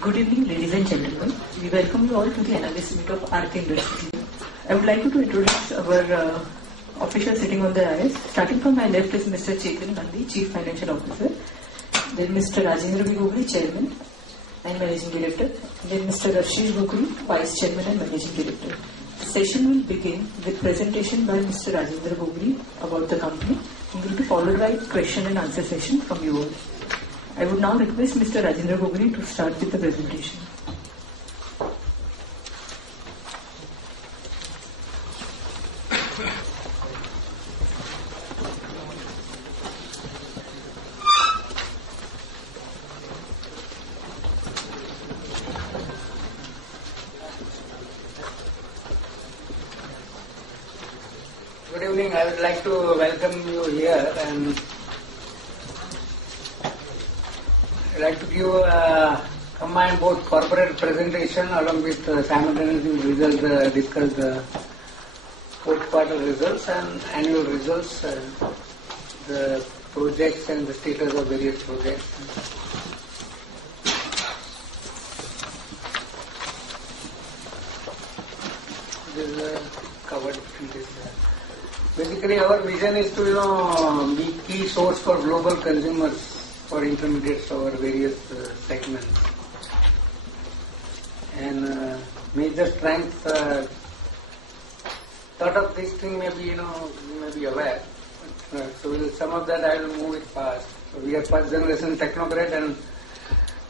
Good evening, ladies and gentlemen. We welcome you all to the analyst meet of Aarti Industries. I would like to introduce our official sitting on the IS. Starting from my left is Mr. Chetan Gandhi, Chief Financial Officer. Then Mr. Rajendra B. Gogri, Chairman and Managing Director. Then Mr. Rashish Gogri, Vice Chairman and Managing Director. The session will begin with presentation by Mr. Rajendra Gogri about the company and will be followed by question and answer session from you all. I would now request Mr. Rajendra Gogri to start with the presentation. Good evening. I would like to welcome you here and I'd like to give combine both corporate presentation along with simultaneously results, discuss the fourth quarter results and annual results, the projects and the status of various projects. This is covered in this. Basically, our vision is to be key source for global consumers for intermediates over various segments. And major strength, lot of this thing maybe you may be aware. So some of that I will move it fast. So we are first generation technocrat and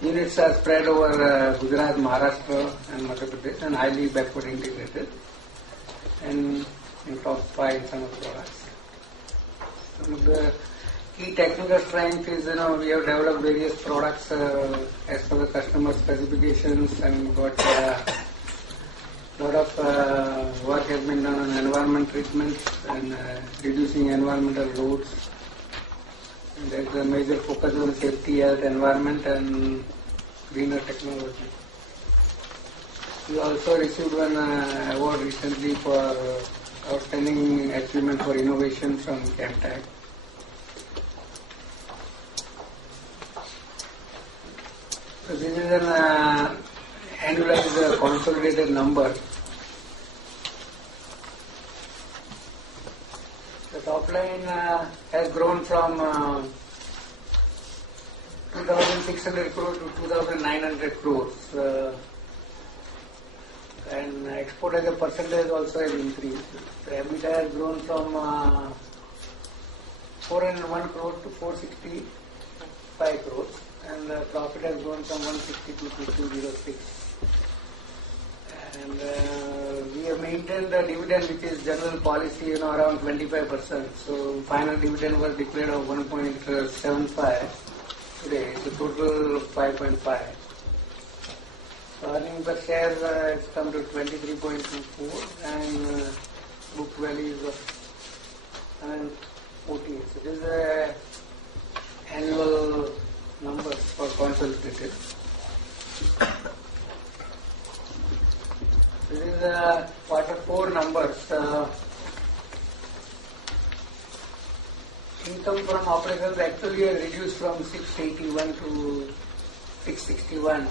units are spread over Gujarat, Maharashtra and Madhya Pradesh and highly backward integrated. And in top 5 in some of the products. Some of the key technical strength is, we have developed various products as per the customer specifications and got a lot of work has been done on environment treatment and reducing environmental loads. And there is a major focus on safety, health, environment and greener technology. We also received one award recently for outstanding achievement for innovation from ChemTech. So this is an annualized consolidated number. The top line has grown from 2,600 crores to 2,900 crores. And export as a percentage also has increased. The EBITDA has grown from 401 crore to 465 crores and the profit has grown from 162 to 206. And we have maintained the dividend which is general policy around 25%. So final dividend was declared of 1.75 today. The total of 5.5. So earning per share has come to 23.24 and book value is of 114. So this is annual numbers for consolidated. This is quarter 4 numbers. Income from operations actually has reduced from 681 to 661.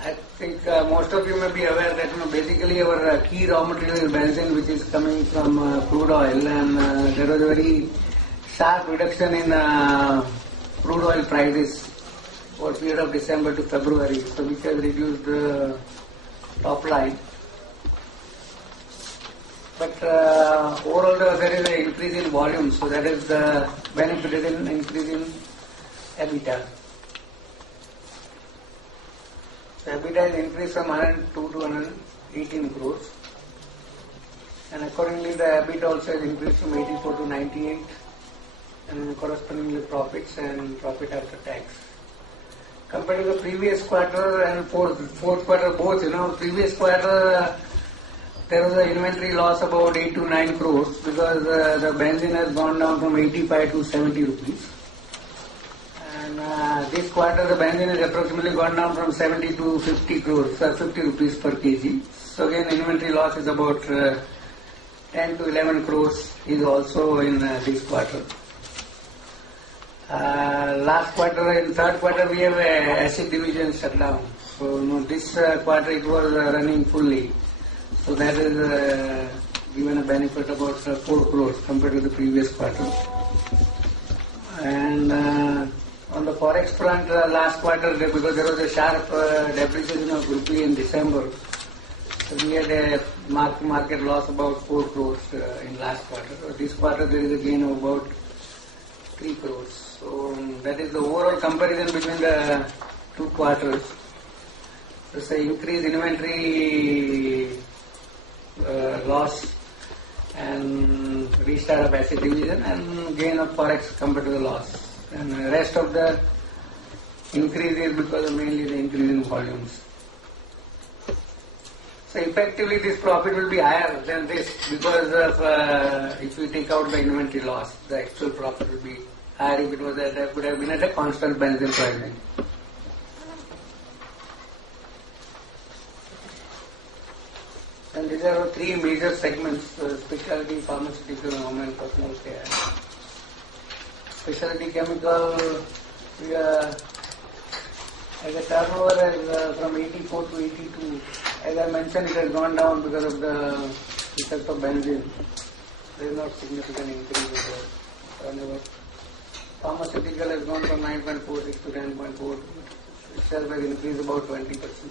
I think most of you may be aware that basically our key raw material is benzene, which is coming from crude oil, and there was a very sharp reduction in crude oil prices for a period of December to February, so which has reduced the top line. But overall there is an increase in volume, so that is benefited in increase in EBITDA. So EBITDA has increased from 102 to 118 crores. And accordingly the EBITDA also has increased from 84 to 98 and correspondingly profits and profit after tax. Compared to the previous quarter and fourth quarter both, previous quarter there was an inventory loss about 8 to 9 crores because the benzene has gone down from 85 to 70 rupees. And this quarter the benzene has approximately gone down from 70 to 50 crores, 50 rupees per kg. So again inventory loss is about 10 to 11 crores is also in this quarter. Last quarter, in third quarter, we have a acid division shut down. So this quarter it was running fully. So that is given a benefit about 4 crores compared to the previous quarter. And on the forex front, last quarter, because there was a sharp depreciation of rupee in December, so we had a market loss about 4 crores in last quarter. So this quarter there is a gain of about 3 crores. So that is the overall comparison between the 2 quarters. So say increased inventory loss and restart of acid division and gain of forex compared to the loss. And the rest of the increase is because of mainly the increase in volumes. So effectively this profit will be higher than this because of if we take out the inventory loss, the actual profit will be higher if it was that would have been at a constant benzene pricing. And these are 3 major segments: specialty, pharmaceutical, home and personal care. Specialty chemical, we are as a turnover as from 84 to 82. As I mentioned, it has gone down because of the effect of benzene. There is not significant increase in the turnover. Pharmaceutical has gone from 9.46 to 10.4. Itself has increased about 20%.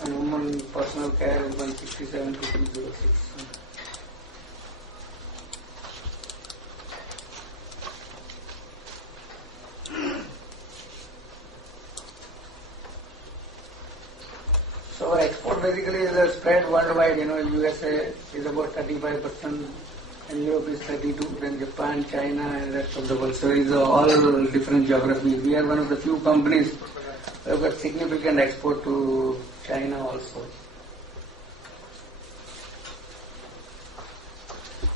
And home and personal care is 167 to 206. So our export basically is spread worldwide. USA is about 35%, and Europe is 32%, then Japan, China, and the rest of the world. So it's all different geographies. We are one of the few companies who have got significant export to China also.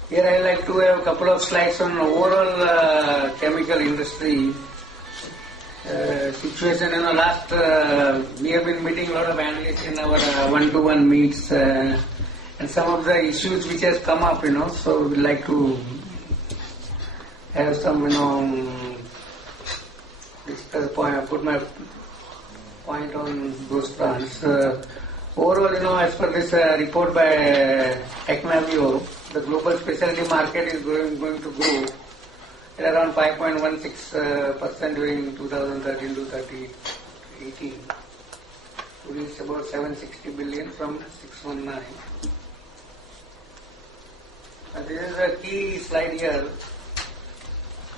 Here I like to have a couple of slides on overall chemical industry situation. Last we have been meeting a lot of analysts in our one-to-one meets, and some of the issues which has come up, so we'd like to have some, discuss point, put my point on those fronts. Overall, as per this report by Technavio, the global specialty market is going to grow at around 5.16% during 2013 to 2018 to reach about 760 billion from 619. This is a key slide here.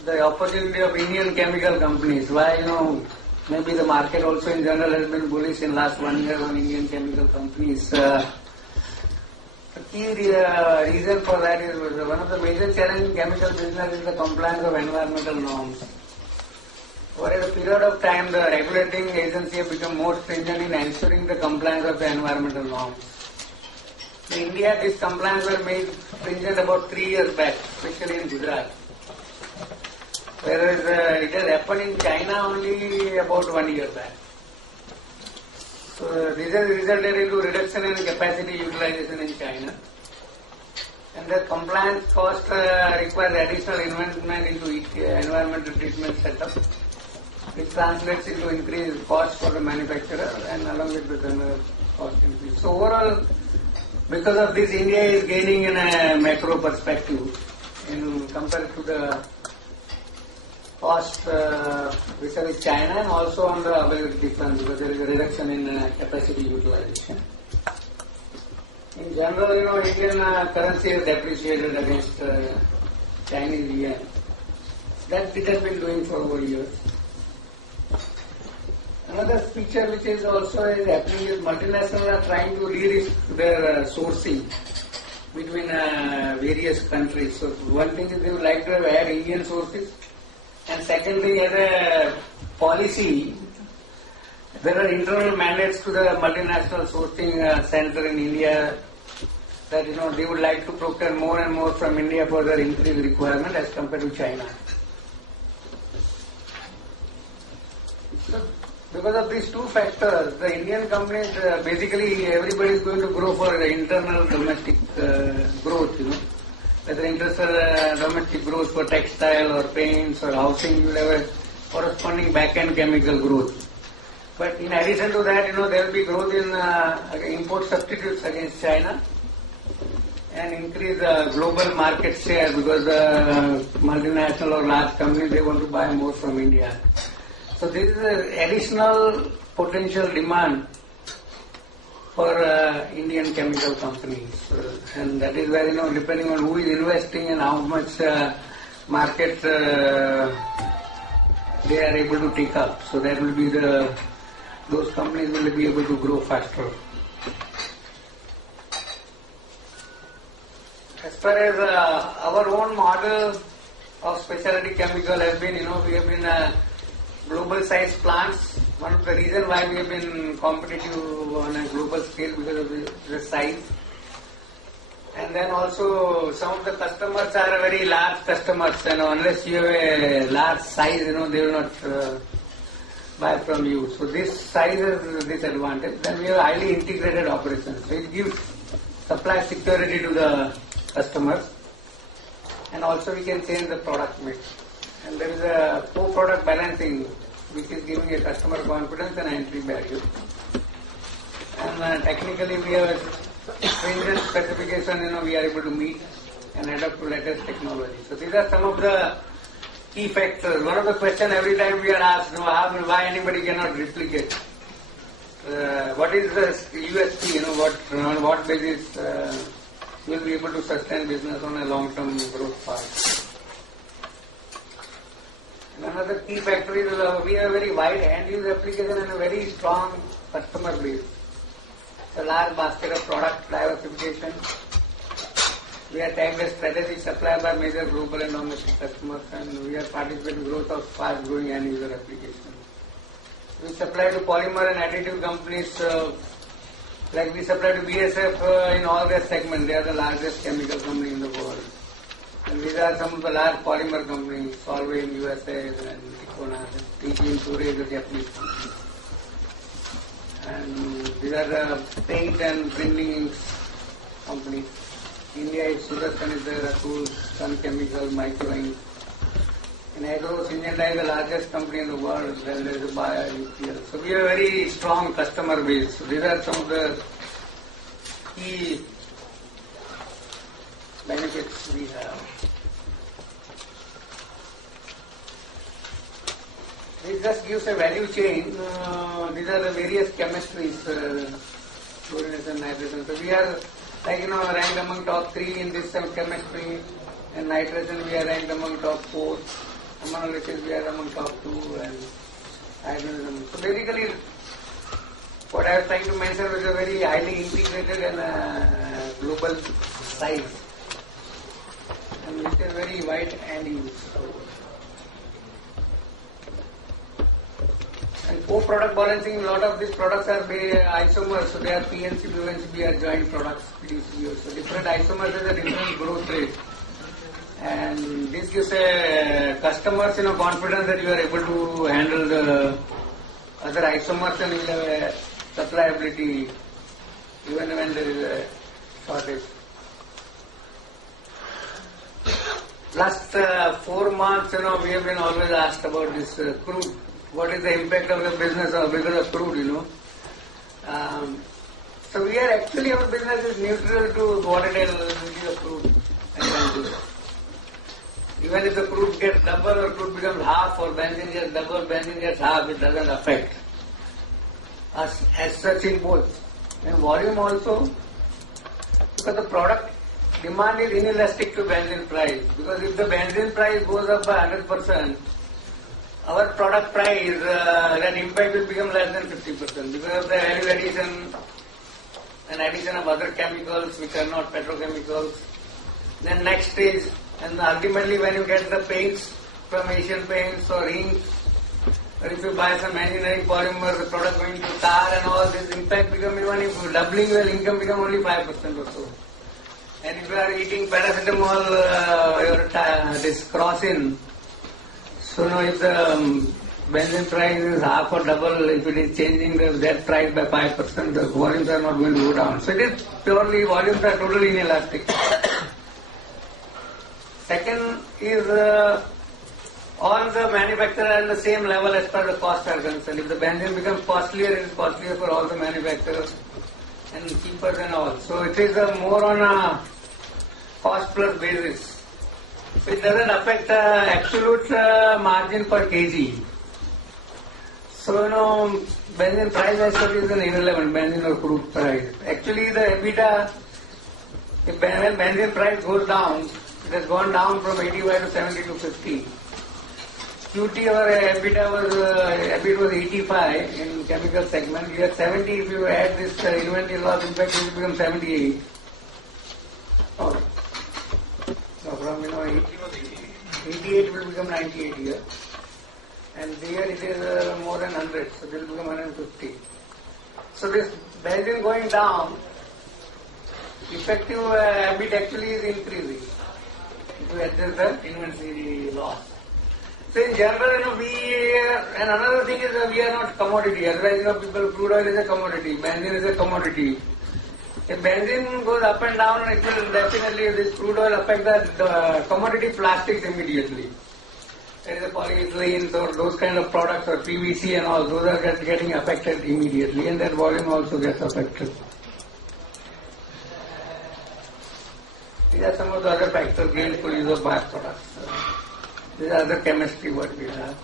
The opportunity of Indian chemical companies. Why, maybe the market also in general has been bullish in last 1 year on Indian chemical companies. The key reason for that is one of the major challenges in chemical business is the compliance of environmental norms. Over a period of time, the regulating agency have become more stringent in ensuring the compliance of the environmental norms. In India, this compliance was made stringent about 3 years back, especially in Gujarat. Whereas it has happened in China only about 1 year back. So this has resulted into reduction in capacity utilization in China. And the compliance cost requires additional investment into environmental treatment setup, which translates into increased cost for the manufacturer and along with the cost increase. So overall, because of this, India is gaining in a macro perspective in compared to the cost vis-a-vis China, and also on the availability front because there is a reduction in capacity utilization. In general, Indian currency is depreciated against Chinese yuan. That it has been doing for over years. Another feature which is also happening is multinationals are trying to de-risk their sourcing between various countries. So one thing is they would like to have had Indian sources, and secondly, as a policy, there are internal mandates to the multinational sourcing center in India that they would like to procure more and more from India for their increased requirement as compared to China. So, because of these two factors, the Indian companies, basically everybody is going to grow for the internal domestic growth, whether industrial domestic growth for textile or paints or housing, you will have a corresponding back-end chemical growth. But in addition to that, there will be growth in import substitutes against China and increase global market share because multinational or large companies, they want to buy more from India. So this is an additional potential demand for Indian chemical companies. And that is where, depending on who is investing and how much market they are able to take up. So that will be those companies will be able to grow faster. As far as our own model of specialty chemical has been, we have been global size plants. One of the reasons why we have been competitive on a global scale because of the size. And then also some of the customers are very large customers, unless you have a large size, they will not buy from you. So this size is this advantage. Then we have highly integrated operations. So it gives supply security to the customers, and also we can change the product mix. And there is a co-product balancing which is giving a customer confidence and entry value. And technically we have stringent specification, we are able to meet and adapt to latest technology. So these are some of the key factors. One of the questions every time we are asked, why anybody cannot replicate. What is the USP, on what basis will be able to sustain business on a long-term growth path. And another key factor is we have a very wide end-use application and a very strong customer base. A large basket of product diversification. We are tagged as strategic supplier by major global and domestic customers, and we are participating in growth of fast-growing end-user applications. We supply to polymer and additive companies, like we supply to BASF in all their segments. They are the largest chemical company in the world. And these are some of the large polymer companies, Solvay in USA and Icona, TG in Korea is a Japanese company. And these are the paint and printing companies. India is Sudarshan is there, Atul, Sun Chemical, Microink. In agro, Syngenta is the largest company in the world, then there is a Bayer, UPL. So we have a very strong customer base. So these are some of the key benefits we have. This just gives a value chain. These are the various chemistries, fluorination, nitrogen. So we are ranked among top 3 in this chemistry. And nitrogen we are ranked among top 4. Ammonolysis we are among top 2 and hydrogen. So basically what I was trying to mention was a very highly integrated and global size. And it is very wide end use. And co-product balancing, a lot of these products are isomers, so they are PNCB, UNCB are joint products, PDCB. So different isomers has a different growth rate. And this gives a customers confidence that you are able to handle the other isomers and you will have a supply ability even when there is a shortage. Last 4 months, we have been always asked about this crude. What is the impact of the business because of crude, So we are actually, our business is neutral to volatility of crude. Even if the crude gets double or crude becomes half or benzene gets double, benzene gets half, it doesn't affect us as such in both. And volume also, because the product demand is inelastic to benzene price. Because if the benzene price goes up by 100%, our product price, that impact will become less than 50% because of the value addition and addition of other chemicals which are not petrochemicals. Then next stage, and ultimately when you get the paints from Asian Paints or inks, or if you buy some engineering polymer, the product going to tar and all this impact become, even if doubling your income become only 5% or so. And if you are eating paracetamol, this Crocin, so now if the benzene price is half or double, if it is changing that price by 5%, the volumes are not going to go down. So it is purely, volumes are totally inelastic. Second is all the manufacturers are at the same level as per the cost are concerned. If the benzene becomes costlier, it is costlier for all the manufacturers and cheaper than all. So it is more on a cost plus basis. It doesn't affect absolute margin per kg. So, benzene price as such is an irrelevant, benzene or crude price. Actually, the EBITDA, if when benzene price goes down, it has gone down from 85 to 70 to 50. Q3 our EBITDA was, EBIT was 85 in chemical segment. We are 70 if you add this inventory loss impact, it will become 78. Oh. So from 88 will become 98 here. And there it is more than 100, so it will become 150. So this benzene going down, effective EBIT actually is increasing if you adjust the inventory loss. So in general, and another thing is that we are not commodity. Otherwise, people, crude oil is a commodity, benzene is a commodity. If benzene goes up and down, it will definitely, this crude oil affect the commodity plastics immediately. There is a polyethylene or those kind of products or PVC and all, those are getting affected immediately and that volume also gets affected. These are some of the other factors, gainful use of byproducts. These are other chemistry what we have.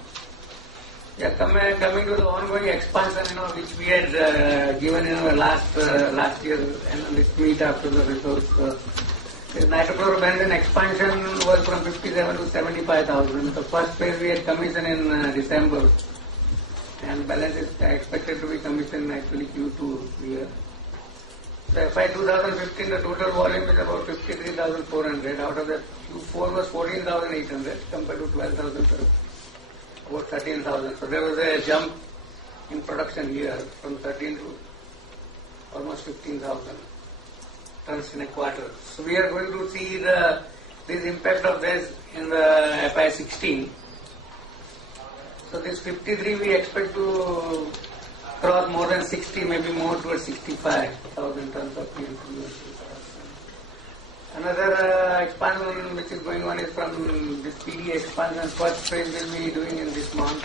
Yeah, coming to the ongoing expansion, which we had given in our last year analyst meet after the results. The nitrochlorobenzene expansion was from 57 to 75,000. The first phase we had commissioned in December, and balance is expected to be commissioned actually Q2 here. So FY 2015, the total volume is about 53,400. Out of that, Q4 was 14,800 compared to 12,000, about 13,000. So there was a jump in production here from 13 to almost 15,000 tons in a quarter. So we are going to see this impact of this in the FY 16. So this 53 we expect to cross more than 60, maybe more towards 65,000 tons of PNP. Another expansion which is going on is from this PD expansion. First phase will be doing in this month,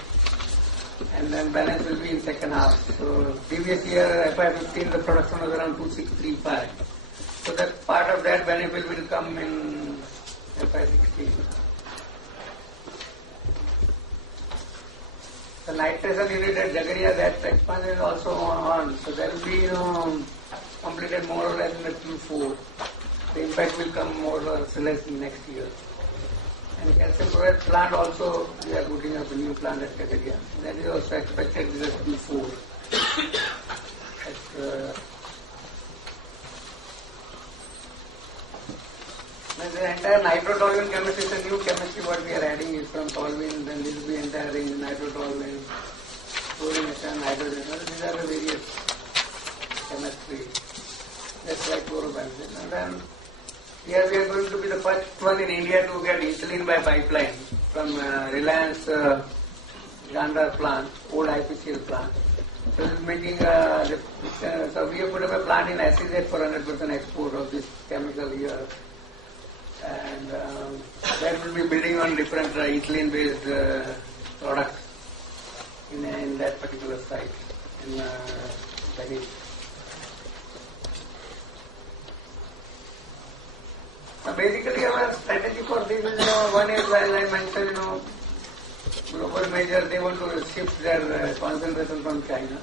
and then balance will be in second half. So previous year, FY 15, the production was around 2635. So that part of that benefit will come in FY 16. The nitration unit at Jagaria, that expansion is also on. So that will be completed more or less in the Q4. The impact will come more or less in next year. And calcium chloride plant also, we are putting up a new plant at Jagaria. That is also expected in the Q4. The entire nitrotoluene chemistry is a new chemistry what we are adding is from toluene, then this will be entire range nitrotoluene, chlorination, hydrogen. These are the various chemistry. That's like chlorobenzene. And then here we are going to be the first one in India to get ethylene by pipeline from Reliance Gandhar plant, old IPCL plant. So this is making so we have put up a plant in SEZ for 100% export of this chemical here. And that will be building on different ethylene based products in that particular site in Delhi. So basically our strategy for this is, one is, as I mentioned, global major, they want to shift their concentration from China.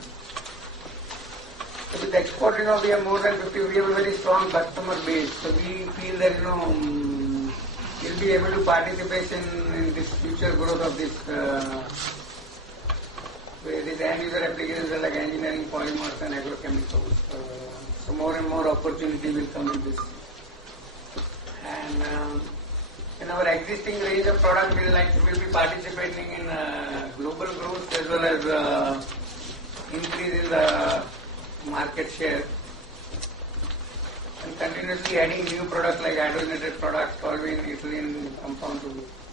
So with export, we have more than 50, we have a very strong customer base. So we feel that, we'll be able to participate in this future growth of this, these end user applications like engineering, polymers and agrochemicals. So more and more opportunity will come in this. And in our existing range of product, we'll be participating in global growth as well as increase in the market share, and continuously adding new products like hydrogenated products, toluene, ethylene compound to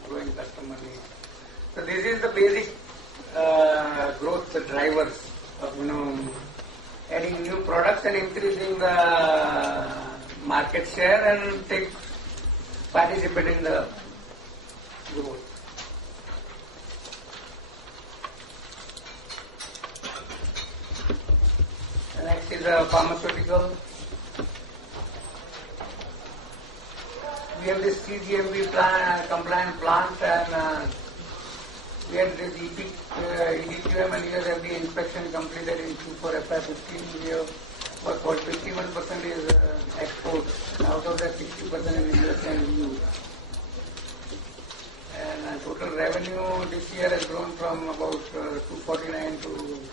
growing customer needs. So this is the basic growth drivers of adding new products and increasing the market share and participate in the growth. The next is pharmaceutical. We have this CGMP compliant plant, and we had this EDQM and USFDA inspection completed in Q4 FY15. We have about 51% is export, and out of that 60% in US and EU. And total revenue this year has grown from about 249 to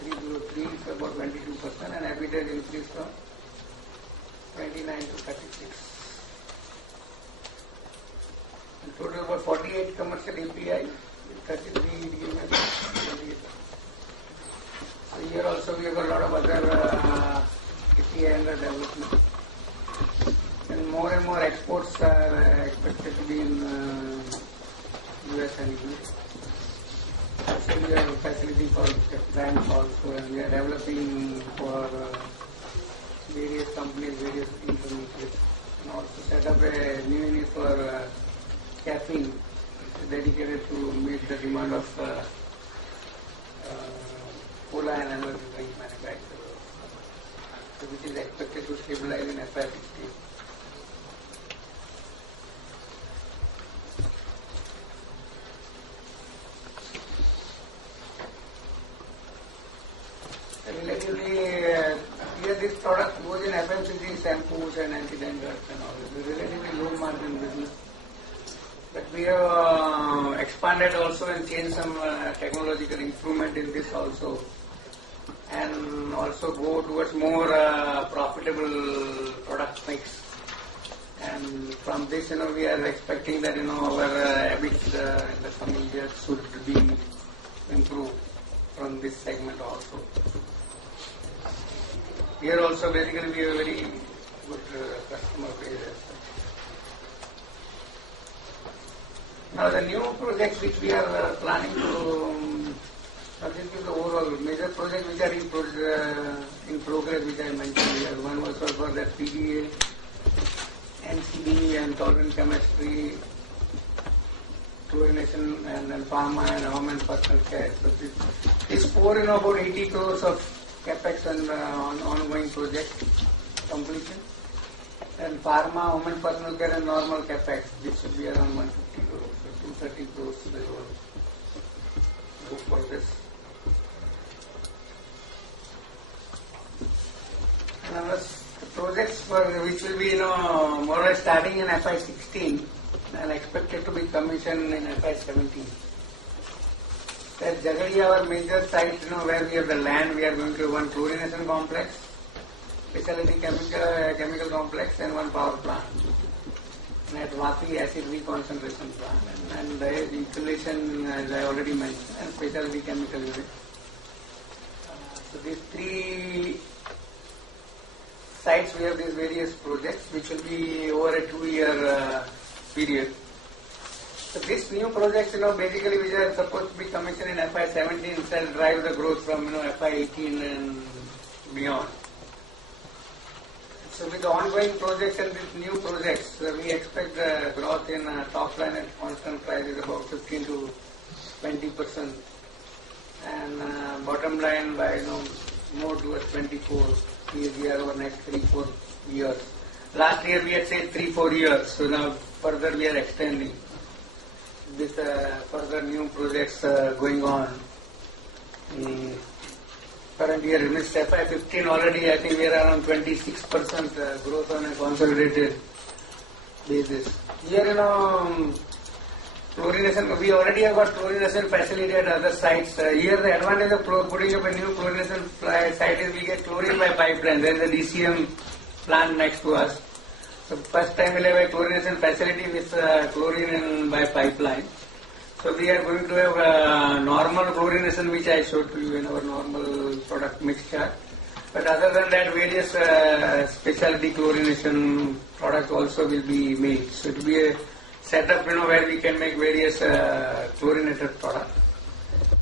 303, so about 22%, and EBITDA has increased from 29 to 36. In total about 48 commercial API, 33 DMF. So here also we have got a lot of other API under development. And more exports are expected to be in US and EU. Also we have a facility called France also, and we are developing for various companies, various intermediates, and also set up a new unit for caffeine dedicated to meet the demand of cola and energy drink manufacturers, so which is expected to stabilize in FY16. Relatively, here this product goes in FMCG, shampoos and anti-dandruff and all. It's a relatively low margin business. But we have expanded also and changed some technological improvement in this also, and also go towards more profitable product mix. And from this, we are expecting that our EBIT in the coming years should be improved from this segment also. Here also basically we have a very good customer base. Now the new projects which we are planning to, this is the overall major projects which are in progress, which I mentioned here. One was for the PDA, NCD and solvent chemistry, chlorination, and then pharma and home and personal care. So this four, about 80 crores of capex and ongoing project completion. And pharma, home and personal care and normal capex, this should be around 150 crores. 230 crores they will go for this. Now the projects which will be more or less starting in FY16 and expected to be commissioned in FY17. At Jagadia, our major site, where we have the land, we are going to have one chlorination complex, specialty chemical complex, and one power plant. And at Vapi, acid reconcentration plant, and the insulation, as I already mentioned, and specialty chemical unit. So these three sites, we have these various projects, which will be over a 2-year period. So these new projects, basically which are supposed to be commissioned in FY17 shall drive the growth from, FY18 and beyond. So with the ongoing projects and these new projects, we expect the growth in top line at constant price is about 15 to 20%, and bottom line by more towards 24 CAGR over next 3-4 years. Last year we had said 3-4 years, so now further we are extending with further new projects going on. Current year, in this FY15 already, I think we are around 26% growth on a consolidated basis. Here, chlorination, we already have got chlorination facility at other sites. Here, the advantage of putting up a new chlorination site is we get chlorine by pipeline. There is a DCM plant next to us. So, first time we'll have a chlorination facility with chlorine by pipeline. So we are going to have normal chlorination, which I showed to you in our normal product mix chart. But other than that, various specialty chlorination products also will be made. So it will be a setup, where we can make various chlorinated products.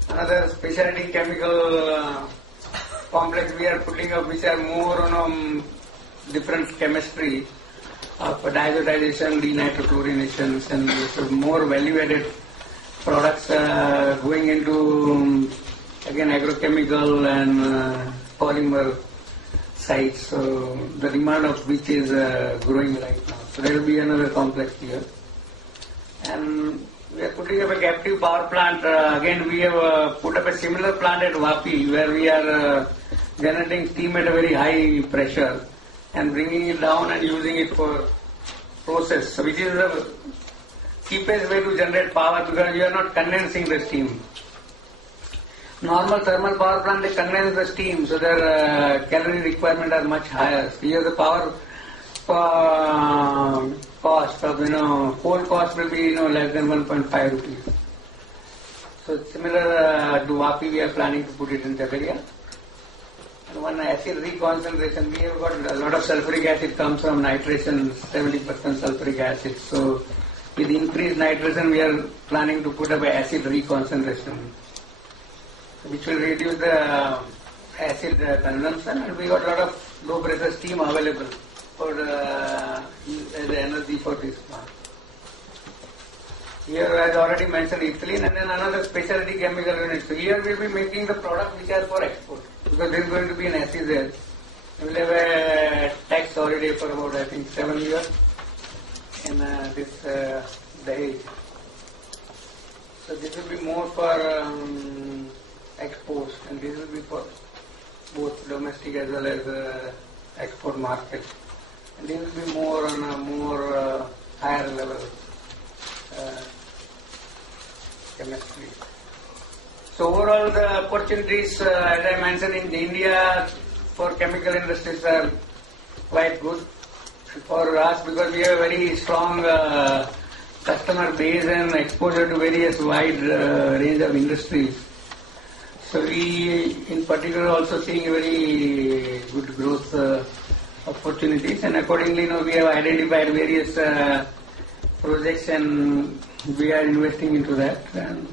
Another specialty chemical complex we are putting up, which are more different chemistry of diazotization, denitrochlorination, and more value-added products going into again agrochemical and polymer sites. So the demand of which is growing right now. So there will be another complex here. And we are putting up a captive power plant. Again, we have put up a similar plant at Vapi where we are generating steam at a very high pressure and bringing it down and using it for process, which is the cheapest way to generate power because you are not condensing the steam. Normal thermal power plant, they condense the steam, so their calorie requirement are much higher. So here the power cost of coal cost will be less than 1.5 rupees. So similar to Vapi, we are planning to put it in Jagadia. And one acid reconcentration, we have got a lot of sulfuric acid comes from nitration, 70% sulfuric acid. So with increased nitration, we are planning to put up an acid reconcentration, which will reduce the acid consumption, and we got a lot of low pressure steam available for as energy for this plant. Here, as already mentioned, ethylene and then another specialty chemical unit. So here we will be making the product which are for export because there is going to be an SEZ. We will have a tax holiday for about, I think, 7 years in this Dahej. So this will be more for exports, and this will be for both domestic as well as export market. And this will be more on a more higher level chemistry. So overall the opportunities, as I mentioned, in India for chemical industries are quite good for us because we have a very strong customer base and exposure to various wide range of industries. So we in particular also seeing very good growth opportunities, and accordingly we have identified various projects and we are investing into that. And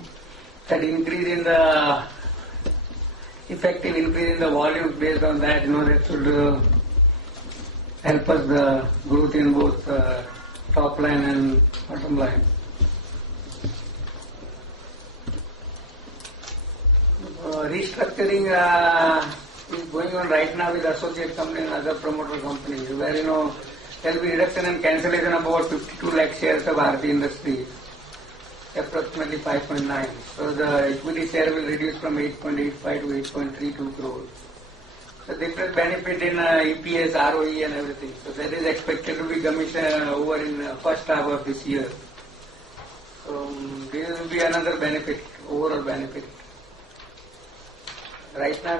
that increase in the effective increase in the volume based on that, that should help us the growth in both top line and bottom line. Restructuring is going on right now with associate companies and other promoter companies, where there will be reduction and cancellation of about 52 lakh shares of Aarti Industries, approximately 5.9. So the equity share will reduce from 8.85 to 8.32 crores. So this will benefit in EPS, ROE and everything. So that is expected to be commissioned over in first half of this year. So this will be another benefit, overall benefit. Right now,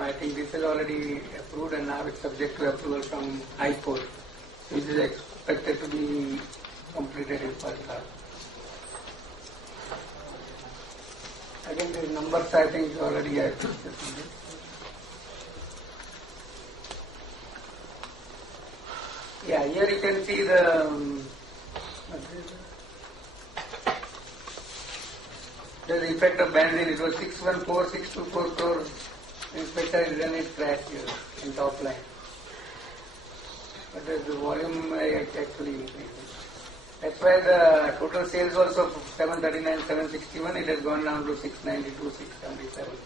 I think this is already approved and now it's subject to approval from High Court, which is expected to be completed in first half. Again, the numbers I think is already approved. Yeah, here you can see the effect of benzene. It was 624 crore in special then it crashed here in top line. But the volume actually increased. That's why the total sales also 739, 761, it has gone down to 692, 677.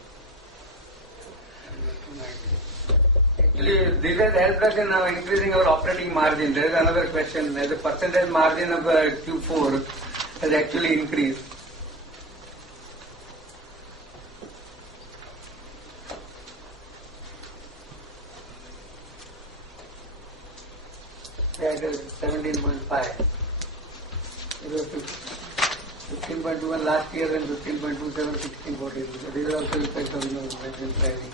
Actually, this has helped us in now increasing our operating margin. There is another question. The percentage margin of Q4 has actually increased. Yeah, it is 17.5. It was 15.21 last year and 15.27, 16.14. So these are also effects of benzene pricing.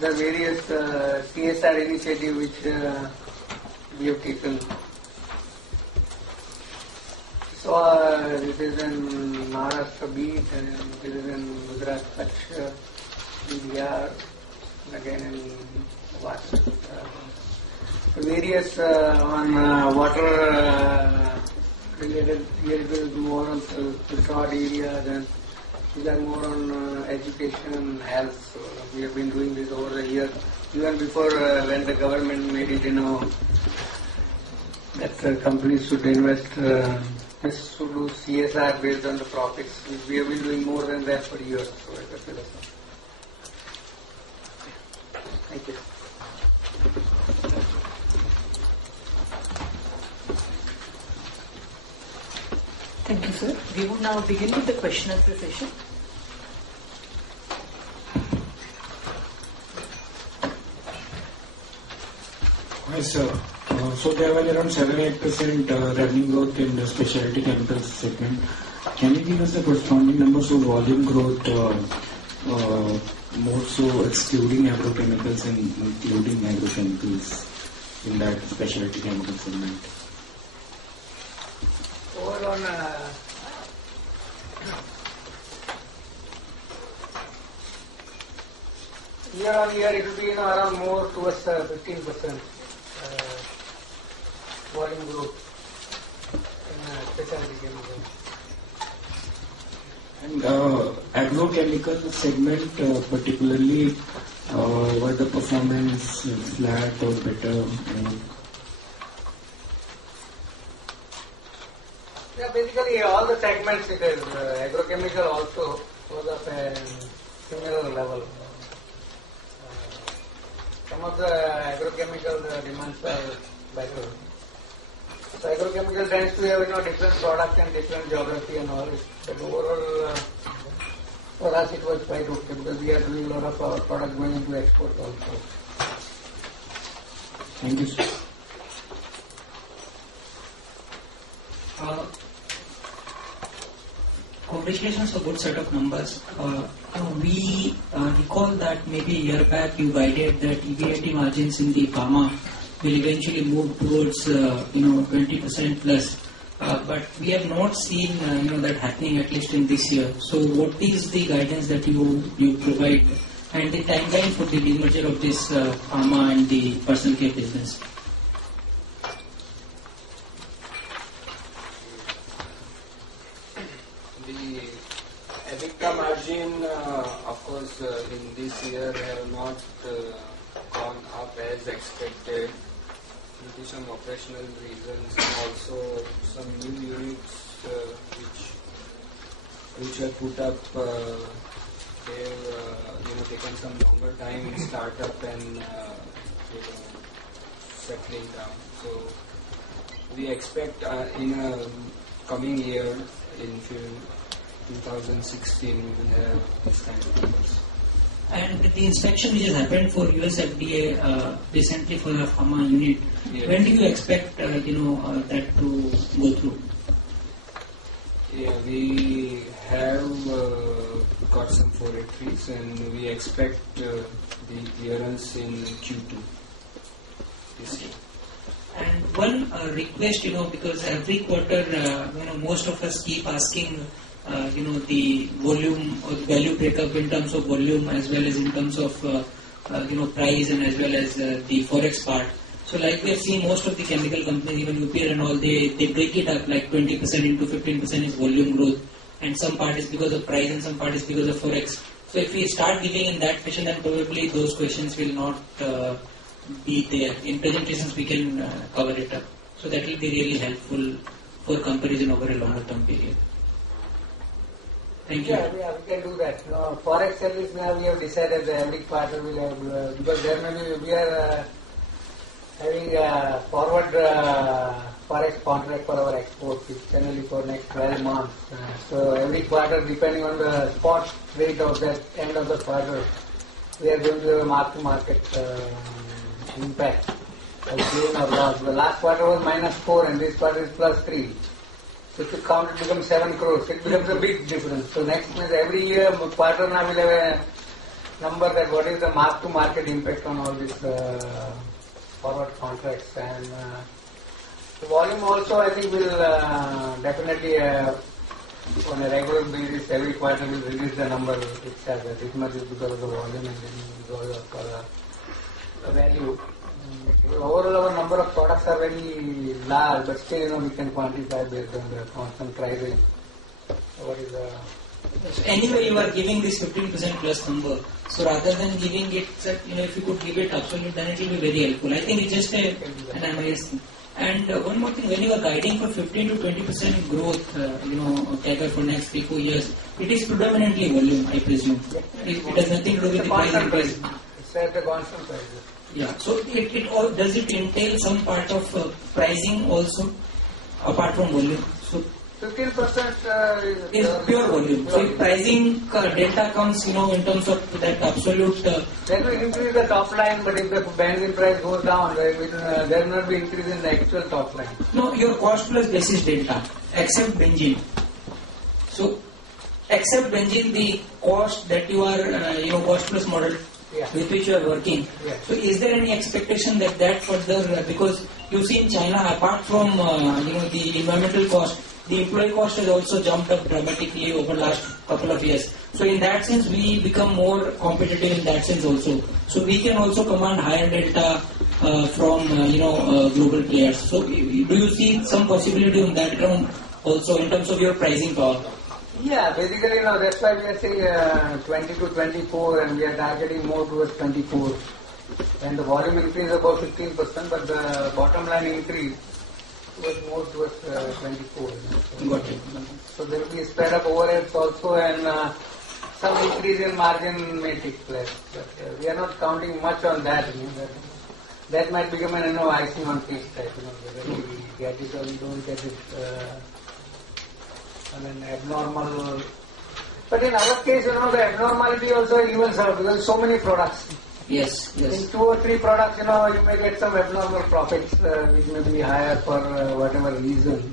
The various CSR initiatives which we have taken. So this is in Maharashtra Beach and this is in Gujarat, Kutch, Bihar, and again in Vatsar. Various on water related, here it will be more on the short areas and which are more on education and health. So we have been doing this over the years, even before when the government made it, that companies should invest, should do CSR based on the profits. We have been doing more than that for years. So as a philosophy. Thank you. Thank you, sir. We would now begin with the question and answer session. Hi, sir. So there was around 7-8% revenue growth in the specialty chemicals segment. Can you give us the corresponding numbers of volume growth, more so excluding agrochemicals and including agrochemicals in that specialty chemical segment? Over on year on year, it will be around more towards 15% volume growth in specialty chemicals. And agrochemical segment, particularly, was the performance flat or better? Yeah, basically all the segments it is. Agrochemical also was of a similar level. Some of the agrochemical demands are better. So agrochemical tends to have different product and different geography and all. But overall, for us it was quite okay because we are doing a lot of our product going into export also. Thank you, sir. Congratulations for good set of numbers. We recall that maybe a year back you guided that EBIT margins in the pharma will eventually move towards 20% plus. But we have not seen that happening at least in this year. So what is the guidance that you provide and the timeline for the demerger of this pharma and the personal care business? EBITDA margin, of course, in this year have not gone up as expected due to some operational reasons and also some new units which were put up. They've taken some longer time in startup and settling down. So we expect in a coming year in 2016 we will have this kind of numbers. And the inspection which has happened for US FDA recently for the pharma unit, yes. When do you expect that to go through? Yeah, we have got some 483s and we expect the clearance in Q2 this year. And one request, because every quarter, most of us keep asking, the volume or the value breakup in terms of volume as well as in terms of, price and as well as the forex part. So like we have seen most of the chemical companies, even UPL and all, they break it up like 20% into 15% is volume growth and some part is because of price and some part is because of forex. So if we start giving in that fashion, then probably those questions will not be there. In presentations we can cover it up. So that will be really helpful for comparison over a longer term period. Thank you. Yeah, we can do that. Forex service now we have decided that every quarter we'll have, because there maybe we are having a forward forex contract for our exports, which generally for next 12 months. So every quarter, depending on the spot rate of that end of the quarter, we are going to have a mark-to-market impact of gain or loss. The last quarter was -4 and this quarter is +3. So if you count, it becomes 7 crores. It becomes a big difference. So next means every year, quarter now we'll have a number that what is the mark-to-market impact on all these forward contracts. And the volume also I think will definitely on a regular basis every quarter will release the number which has this much is because of the volume and then because of the value. Overall our number of products are very large, but still we can quantify based on the constant pricing what is the So anyway, you are giving this 15% plus number. So rather than giving it, if you could give it absolute, then it will be very helpful. I think it's just an analysis thing. And one more thing, when you are guiding for 15 to 20% growth, CAGR for next 3-4 years, it is predominantly volume, I presume. It has nothing to do with the price increase. It's at a constant price. Yeah. So does it entail some part of pricing also, apart from volume? So 15% is pure volume. So if pricing delta comes, in terms of that absolute. That will increase the top line, but if the benzene price goes down, there will not be increase in the actual top line. No, your cost plus basis delta, except benzene. So, except benzene, the cost that you are, cost plus model with which you are working. Yeah. So, is there any expectation that further, because you see in China, apart from, the environmental cost, the employee cost has also jumped up dramatically over the last couple of years. So in that sense, we become more competitive in that sense also. So we can also command higher delta from global players. So do you see some possibility on that ground also in terms of your pricing power? Yeah, basically, that's why we are saying 20 to 24, and we are targeting more towards 24. And the volume increase about 15%, but the bottom line increase was more towards 24. Got it. So there will be spread up overheads also, and some increase in margin may take place. But we are not counting much on that. That might become an icing on cake type. Whether we get it or we don't get it. Abnormal. But in our case, the abnormality also evens out because so many products. Yes. In 2 or 3 products, you may get some abnormal profits which may be higher for whatever reason.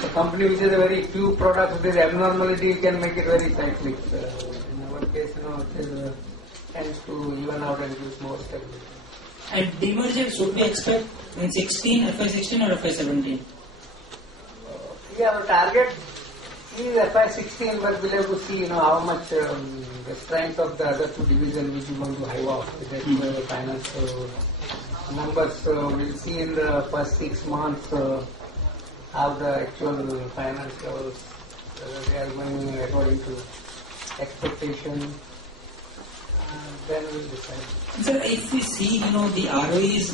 The company which has a very few products with this abnormality can make it very cyclic. In our case, it tends to even out and gives more stability. And demerger should we expect in FY16 or FY17? Yeah, our target is FY16, but we'll have to see, how much the strength of the other 2 divisions which we want to hive off with the financial numbers. We'll see in the first 6 months how the actual financials, whether they are going according to expectation. Then we'll decide. Sir, if we see, the ROEs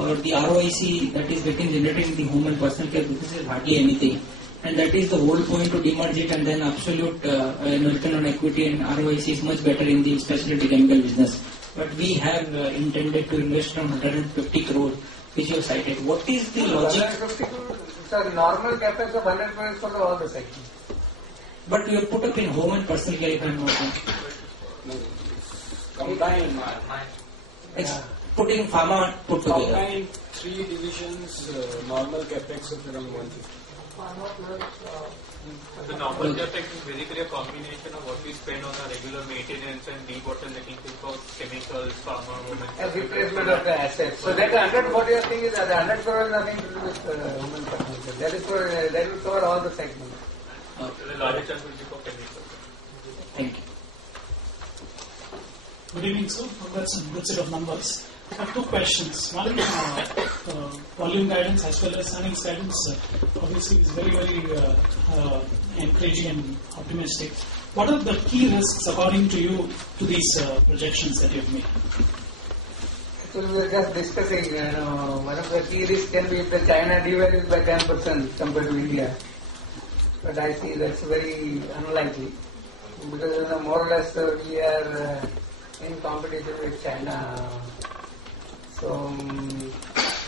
or the ROIC that is getting generated in the home and personal care business is hardly anything. And that is the whole point to demerge it, and then absolute return on equity and ROIC is much better in the specialty chemical business. But we have intended to invest around 150 crore, which you have cited. What is the logic? 150 crore, sir, normal capex of 100 crore for all the segments. But you have put up in home and personal care, if I am not wrong. Combined. It's putting pharma put together. Combined 3 divisions, normal capex of around 150. The normal capex is basically a combination of what we spend on our regular maintenance and debottlenecking for chemicals, pharma, A replacement of the assets. So that 140 thing is that the 100 crore has nothing to do with human capital. That will cover all the segments. The larger chunk will be for chemicals. Thank you. Good evening, sir. That's a good set of numbers. I have 2 questions. One, volume guidance as well as earnings guidance obviously is very, very encouraging and optimistic. What are the key risks according to you to these projections that you have made? So we were just discussing, one of the key risks can be if the China devalues by 10% compared to India. But I see that's very unlikely because more or less we are in competition with China. So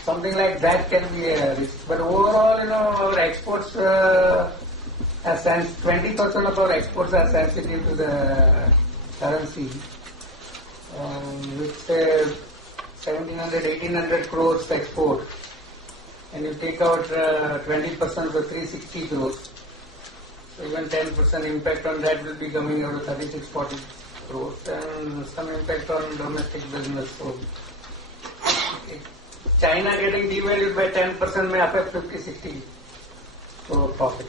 something like that can be a risk. But overall, our exports are 20% of our exports are sensitive to the currency, with 1,700, 1,800 crores export, and you take out 20% for 360 crores. So even 10% impact on that will be coming out of 3640 crores, and some impact on domestic business. So China getting devalued by 10% may affect 50-60 crore profit.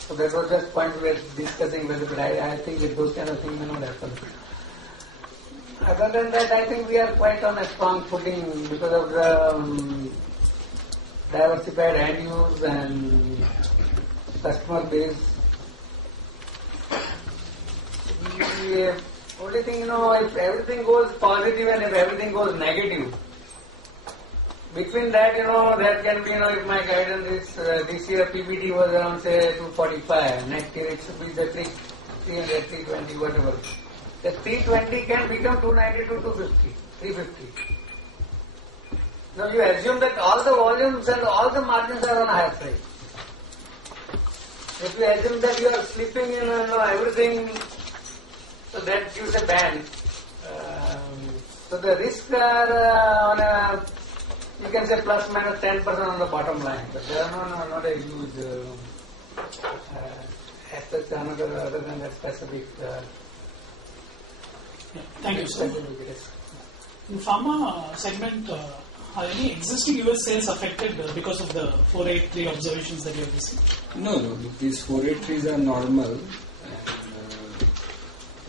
So that was just point we were discussing whether, but I think that those kind of things may not happen. Other than that, I think we are quite on a strong footing because of the diversified end use and customer base. only thing, if everything goes positive and if everything goes negative, between that, that can be, if my guidance is this year PBT was around say 245, next year it should be the 300, 320, whatever. The 320 can become 290 to 250, 350. Now you assume that all the volumes and all the margins are on higher side. If you assume that you are slipping in everything, so that gives a band. So the risks are on a, you can say plus minus 10% on the bottom line, but there are not a huge aspect other than that specific. Thank you, sir. In pharma segment, are any existing US sales affected because of the 483 observations that you have received? No. These 483s are normal.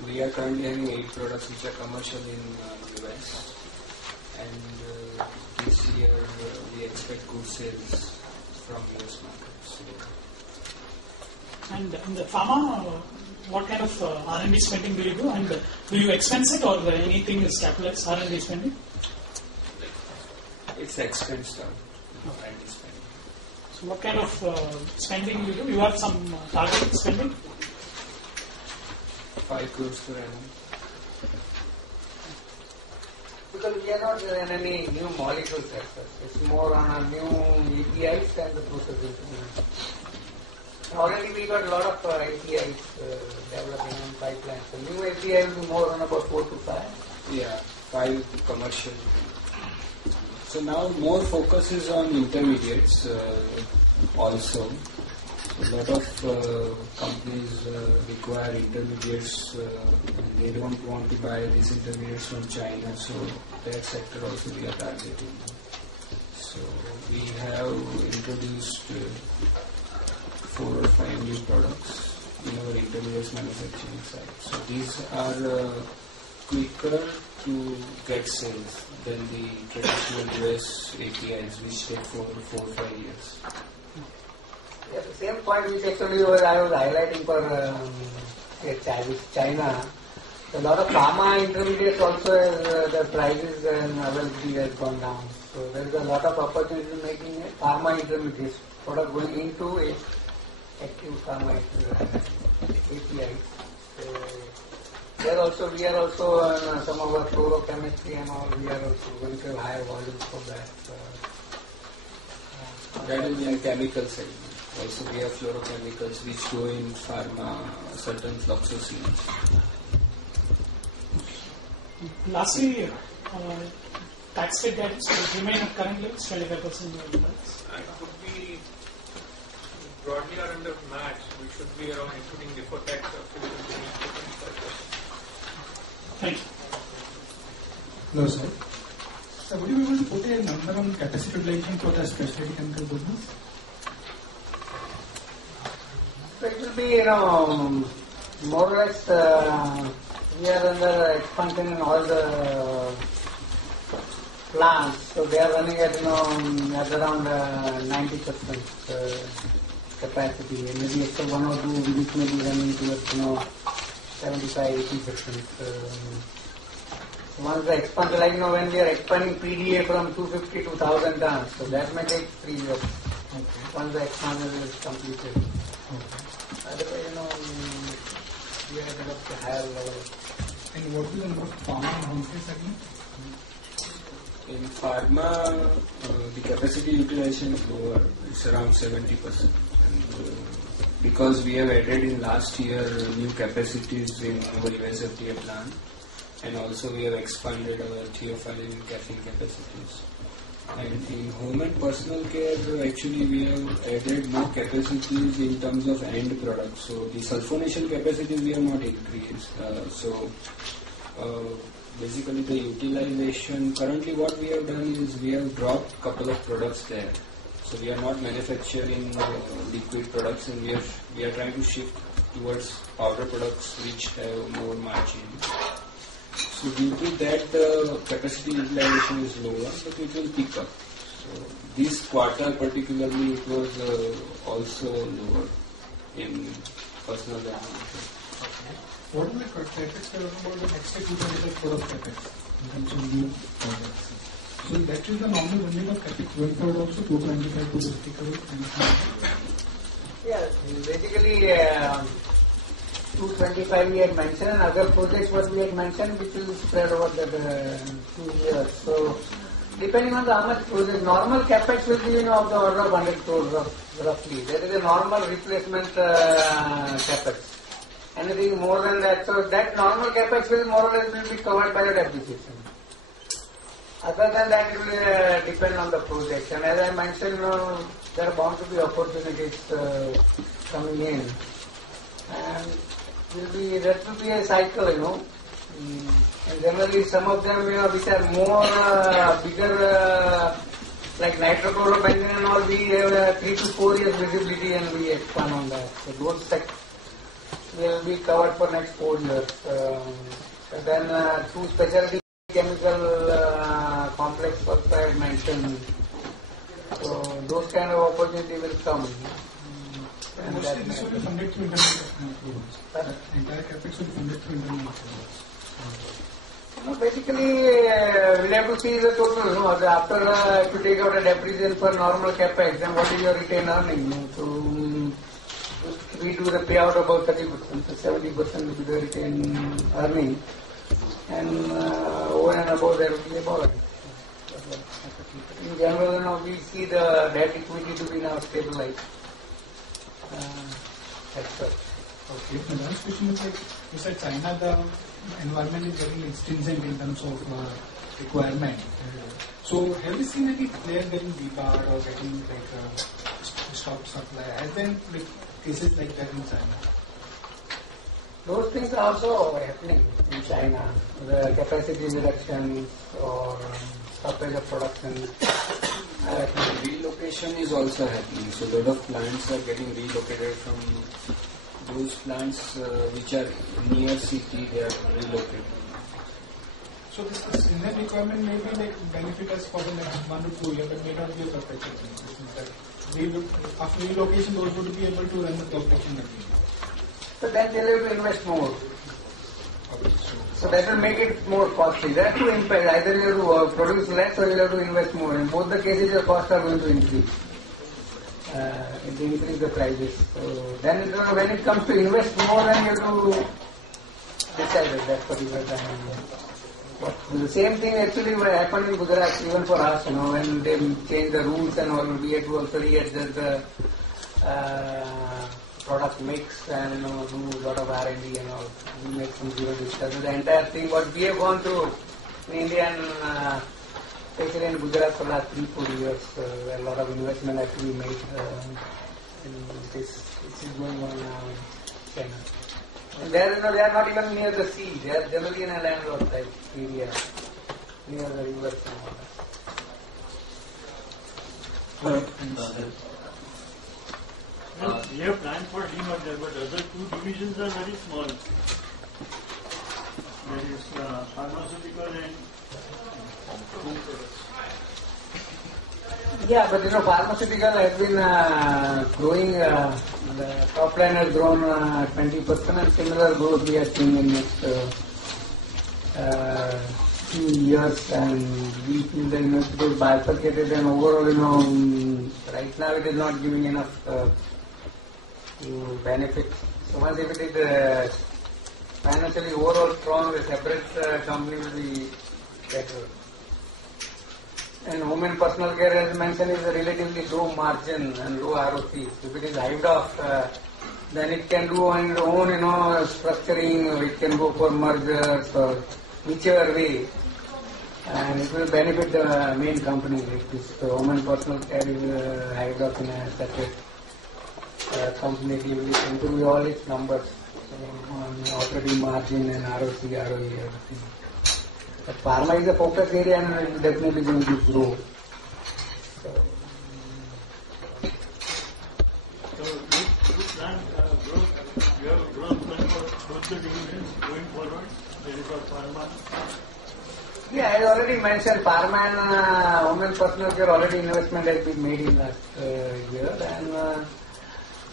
We are currently having 8 products which are commercial in US. And this year we expect good sales from US markets. And in the pharma, what kind of R&D spending do you do? And do you expense it or anything is capitalized R&D spending? It's expensed out, R&D spending. So what kind of spending you do? You have some target spending? 5 crores per annum. Because we are not in any new molecules as such. It's more on our new APIs and the process improvement. Already we got a lot of APIs developing in pipeline. So new API will be more on about 4 to 5. Yeah, 5 commercial. So now more focus is on intermediates also. A lot of companies require intermediates and they don't want to buy these intermediates from China, so that sector also we are targeting. So we have introduced 4 or 5 new products in our intermediates manufacturing side. So these are quicker to get sales than the traditional US APIs which take 4 or 5 years. Yeah, the same point which actually I was highlighting for China. A lot of pharma intermediates also has the prices and availability has gone down. So there is a lot of opportunity in making pharma intermediates product going into active pharma APIs. There also we are also some of our fluorochemistry and all we are also going to have higher volumes for that. That is in chemical segment. Also we have fluorochemicals which go in pharma, certain fluoxetines. Lastly, tax rate guidance will remain at current levels, 25% of levels. It could be broadly around the match. We should be around, including before tax, Thank you. Hello, sir. So would you be able to put a number on capacity utilization for the specialty chemical business? So it will be, more or less, we are under expansion in all the plants. So they are running at, at around 90% capacity. And maybe extra 1 or 2 units may be running towards, 75-80%. Once the expansion, like when we are expanding PDA from 250 to 1000 tons, so that may take 3 years. Okay. Once the expansion is completed. Okay. Otherwise, we are at a higher level. And what is the number of pharma and home care segment? In pharma, the capacity utilization is lower. It's around 70%. And because we have added in last year new capacities in our US FDA plant, and also we have expanded our theophylline and caffeine capacities. And in home and personal care, actually we have added more capacities in terms of end products. So the sulfonation capacities we have not increased. Basically the utilization, currently what we have done is we have dropped couple of products there. So we are not manufacturing liquid products, and we are trying to shift towards powder products which have more margin. So due to that, the capacity utilization is lower, but it will pick up. So this quarter particularly, it was also lower in personal care. What is the capex about the next 225 crore of capex in terms of new projects? So that is the normal running of capex going forward also 225 to 50 crore. Yeah, basically 225 we had mentioned, and other projects what we had mentioned which will spread over the 2 years. So depending on how much project, normal capex will be of the order of 100 crores roughly. That is a normal replacement capex. Anything more than that, so that normal capex will more or less will be covered by the depreciation. Other than that, it will depend on the project. And as I mentioned, there are bound to be opportunities coming in, and that will be a cycle, And generally, some of them, which are more bigger, like nitrochlorobenzene and all, we have 3 to 4 years visibility, and we expand on that. So those will be covered for next 4 years. And then two specialty chemical complex what I had mentioned. So those kind of opportunity will come. And mostly this will be funded through internal approvals. Entire capex will be funded through internal approvals. Basically, we'll have to see the total. After if you take out a depreciation for normal capex, then what is your retained earning? So we do the payout about 30%, so 70% will be the retained earning, and over and above there will be a borrowing. In general, we see the debt equity to be now stabilized. That's right. Okay. The last question is like you said, China, the environment is very stringent in terms of requirement. So have you seen any player getting debarred or getting stopped supply? Has there been cases like that in China? Those things are also happening in China. The capacity reductions or stoppage of production. Relocation is also happening. So a lot of plants are getting relocated from those plants which are near city. They are relocated. So this stringent requirement may be like benefit us for the next 1 to 2 years, but may not be a perpetual thing. After relocation, those would be able to run the production again. So then they'll have to invest more. So that will make it more costly. That's to impact. Either you have to produce less or you have to invest more. In both the cases, your costs are going to increase. It will increase the prices. So then when it comes to invest more, then you have to decide at that particular time. But the same thing actually happened in Gujarat, even for us, when they changed the rules and all, we had to also readjust the product mix and do a lot of R&D and all. We make some zero discussion. The entire thing, what we have gone through in India and especially in Gujarat for the last 3-4 years, where a lot of investment had to be made. This is going on now in China. And they are not even near the sea. They are generally in a landlocked type area, near the rivers and all that. We have planned for demerger, but other two divisions are very small. There is pharmaceutical and food products. Yeah, but pharmaceutical has been growing. The top line has grown 20%, and similar growth we are seeing in next few years. And we feel that it is bifurcated, and overall, right now it is not giving enough benefit. So once if it is financially overall strong, a separate company will be better. And home and personal care, as mentioned, is a relatively low margin and low ROC. If it is hived off, then it can do on its own, structuring, or it can go for mergers or whichever way. And it will benefit the main company. Like this home and personal care is hived off in a separate company. It will improve all its numbers on operating margin and ROC, ROE, everything. But pharma is a focus area and it is definitely going to grow. So you plan growth, you have growth plan for both the divisions going forward? There is for pharma. Yeah, I already mentioned pharma and home and personal care already investment has been made in last year, and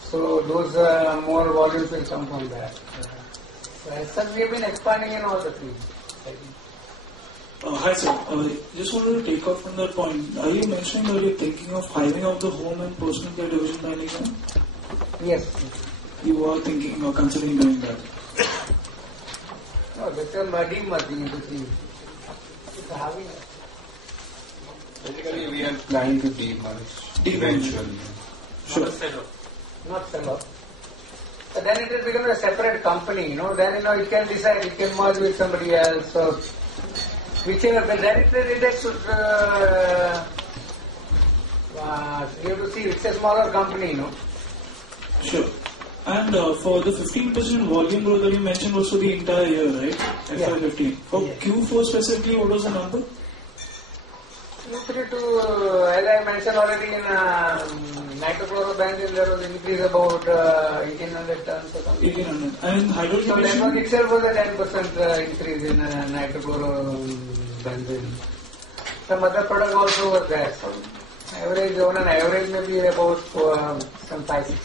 so those more volumes will come from that. So as such, we have been expanding in all the three. Hi sir, just wanted to take off from that point. Are you mentioning that you're thinking of hiving out the home and personal care division by any time? Yes. You are thinking or considering doing that? No, that's a demerging into three. Basically, we are planning to demerge eventually. Sure. Not sell off. But then it will become a separate company, then it can decide, it can merge with somebody else. So whichever, but directly it should, you have to see, it's a smaller company, Sure. And for the 15% volume growth that you mentioned was for the entire year, right? FY15. For Q4 specifically, what was the number? Q3 to, as I mentioned already in nitrochlorobenzene, there was an increase about 1800 tons or something. 1800. And hydrogen? So that was itself was a 10% increase in nitrochlorobenzene. Some other product also was there. So average, on an average, maybe about some 5-6%.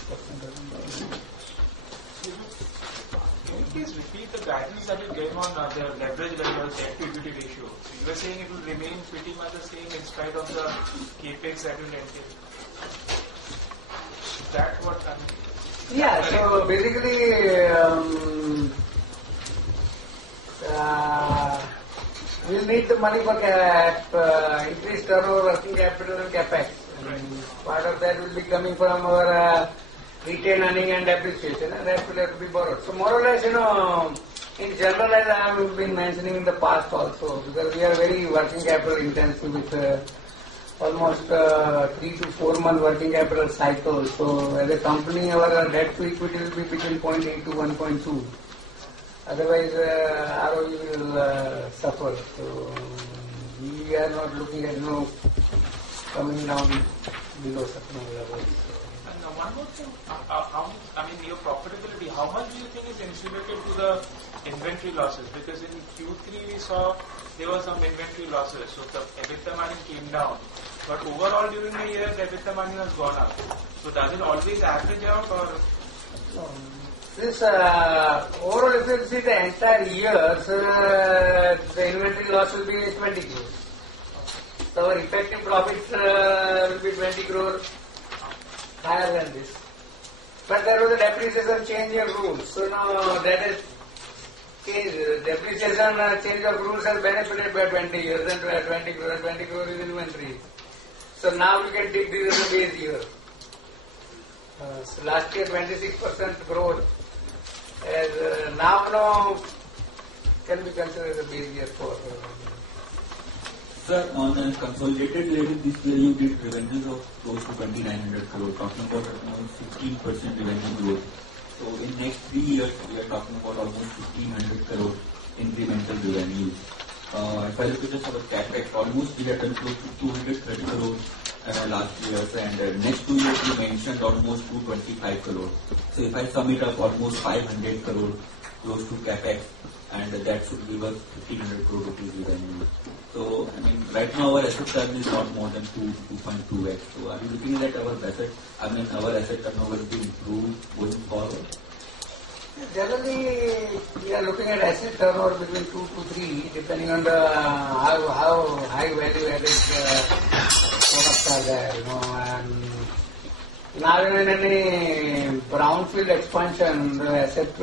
Can you please repeat the guidance that you gave on the leverage level, debt to equity ratio? So you were saying it will remain pretty much the same in spite of the capex that will entail. Is that what I mean? Yeah, so basically, we'll need the money for increased turnover, working capital and capex. Part of that will be coming from our retained earning and depreciation, and that will have to be borrowed. So more or less, in general, as I have been mentioning in the past also, because we are very working capital intensive with almost 3 to 4 month working capital cycle. So as a company, our debt to equity will be between 0.8 to 1.2. Otherwise, ROE will suffer. So we are not looking at coming down below certain levels. And one more thing, your profitability, how much do you think is insulated to the inventory losses? Because in Q3 we saw there were some inventory losses, so the EBITDA margin came down. But overall during the year, the EBITDA margin has gone up. So does it always average out or? This overall, if you see the entire year, the inventory loss will be 20 crores. So our effective profit will be 20 crore higher than this. But there was a depreciation change in rules. So now that has changed. Depreciation change of rules has benefited by 20 years and 20 crore is inventory. So now we can take this as a base year. So last year 26% growth. Now can be considered as a base year for. Sir, on a consolidated level, this year you did revenues of close to 2,900 crore, talking about around 15% revenue growth. So in next 3 years, we are talking about almost 1,500 crore incremental revenue. If I look at just our capex, almost we have done close to 230 crore last year, and next 2 years you mentioned almost 225 crore. So if I sum it up, almost 500 crore close to capex, and that should give us 1,500 crore rupees revenue. So, right now our asset turn is not more than 2.2x. So, are you looking at our asset turnover will improve going forward? Generally, we are looking at asset turnover between 2 to 3, depending on the how high value added products are there, And now in any brownfield expansion, the asset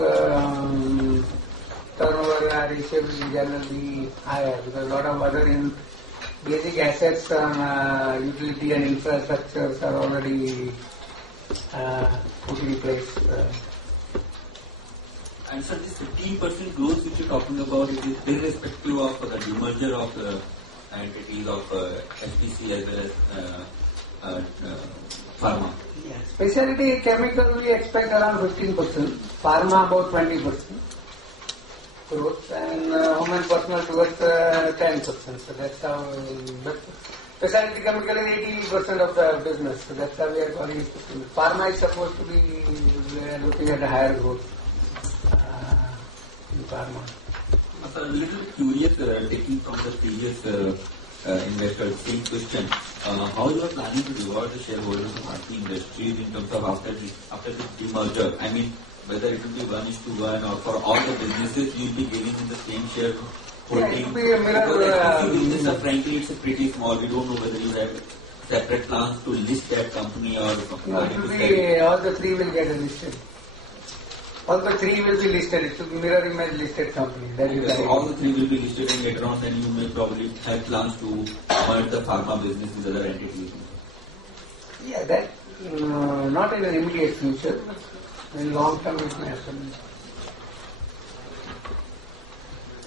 turnover ratio will generally higher because a lot of other basic assets on utility and infrastructures are already put in place. And so this 15% growth which you're talking about, it is irrespective of the demerger of the entities of SPC as well as pharma. Yes. Specialty chemical we expect around 15%, pharma about 20%. Growth and home and personal towards 10%. So that's how. Specialty chemical is 80% of the business. So that's how we are calling it. Pharma is supposed to be looking at a higher growth in pharma. So I'm a little curious, taking from the previous investor, same question. How you are planning to reward the shareholders of Aarti Industries in terms of after the demerger? whether it will be 1:1 or for all the businesses you will be giving in the same share holding? It will be a mirror. Because business, frankly, it's a pretty small. We don't know whether you have separate plans to list that company or No, it will be, all the three will get listed. All the three will be listed. It will be mirror image listed company. That is so all the three will be listed, and later on then you may probably have plans to merge the pharma business with other entities. Yeah, that not in an immediate future. In long term it may happen.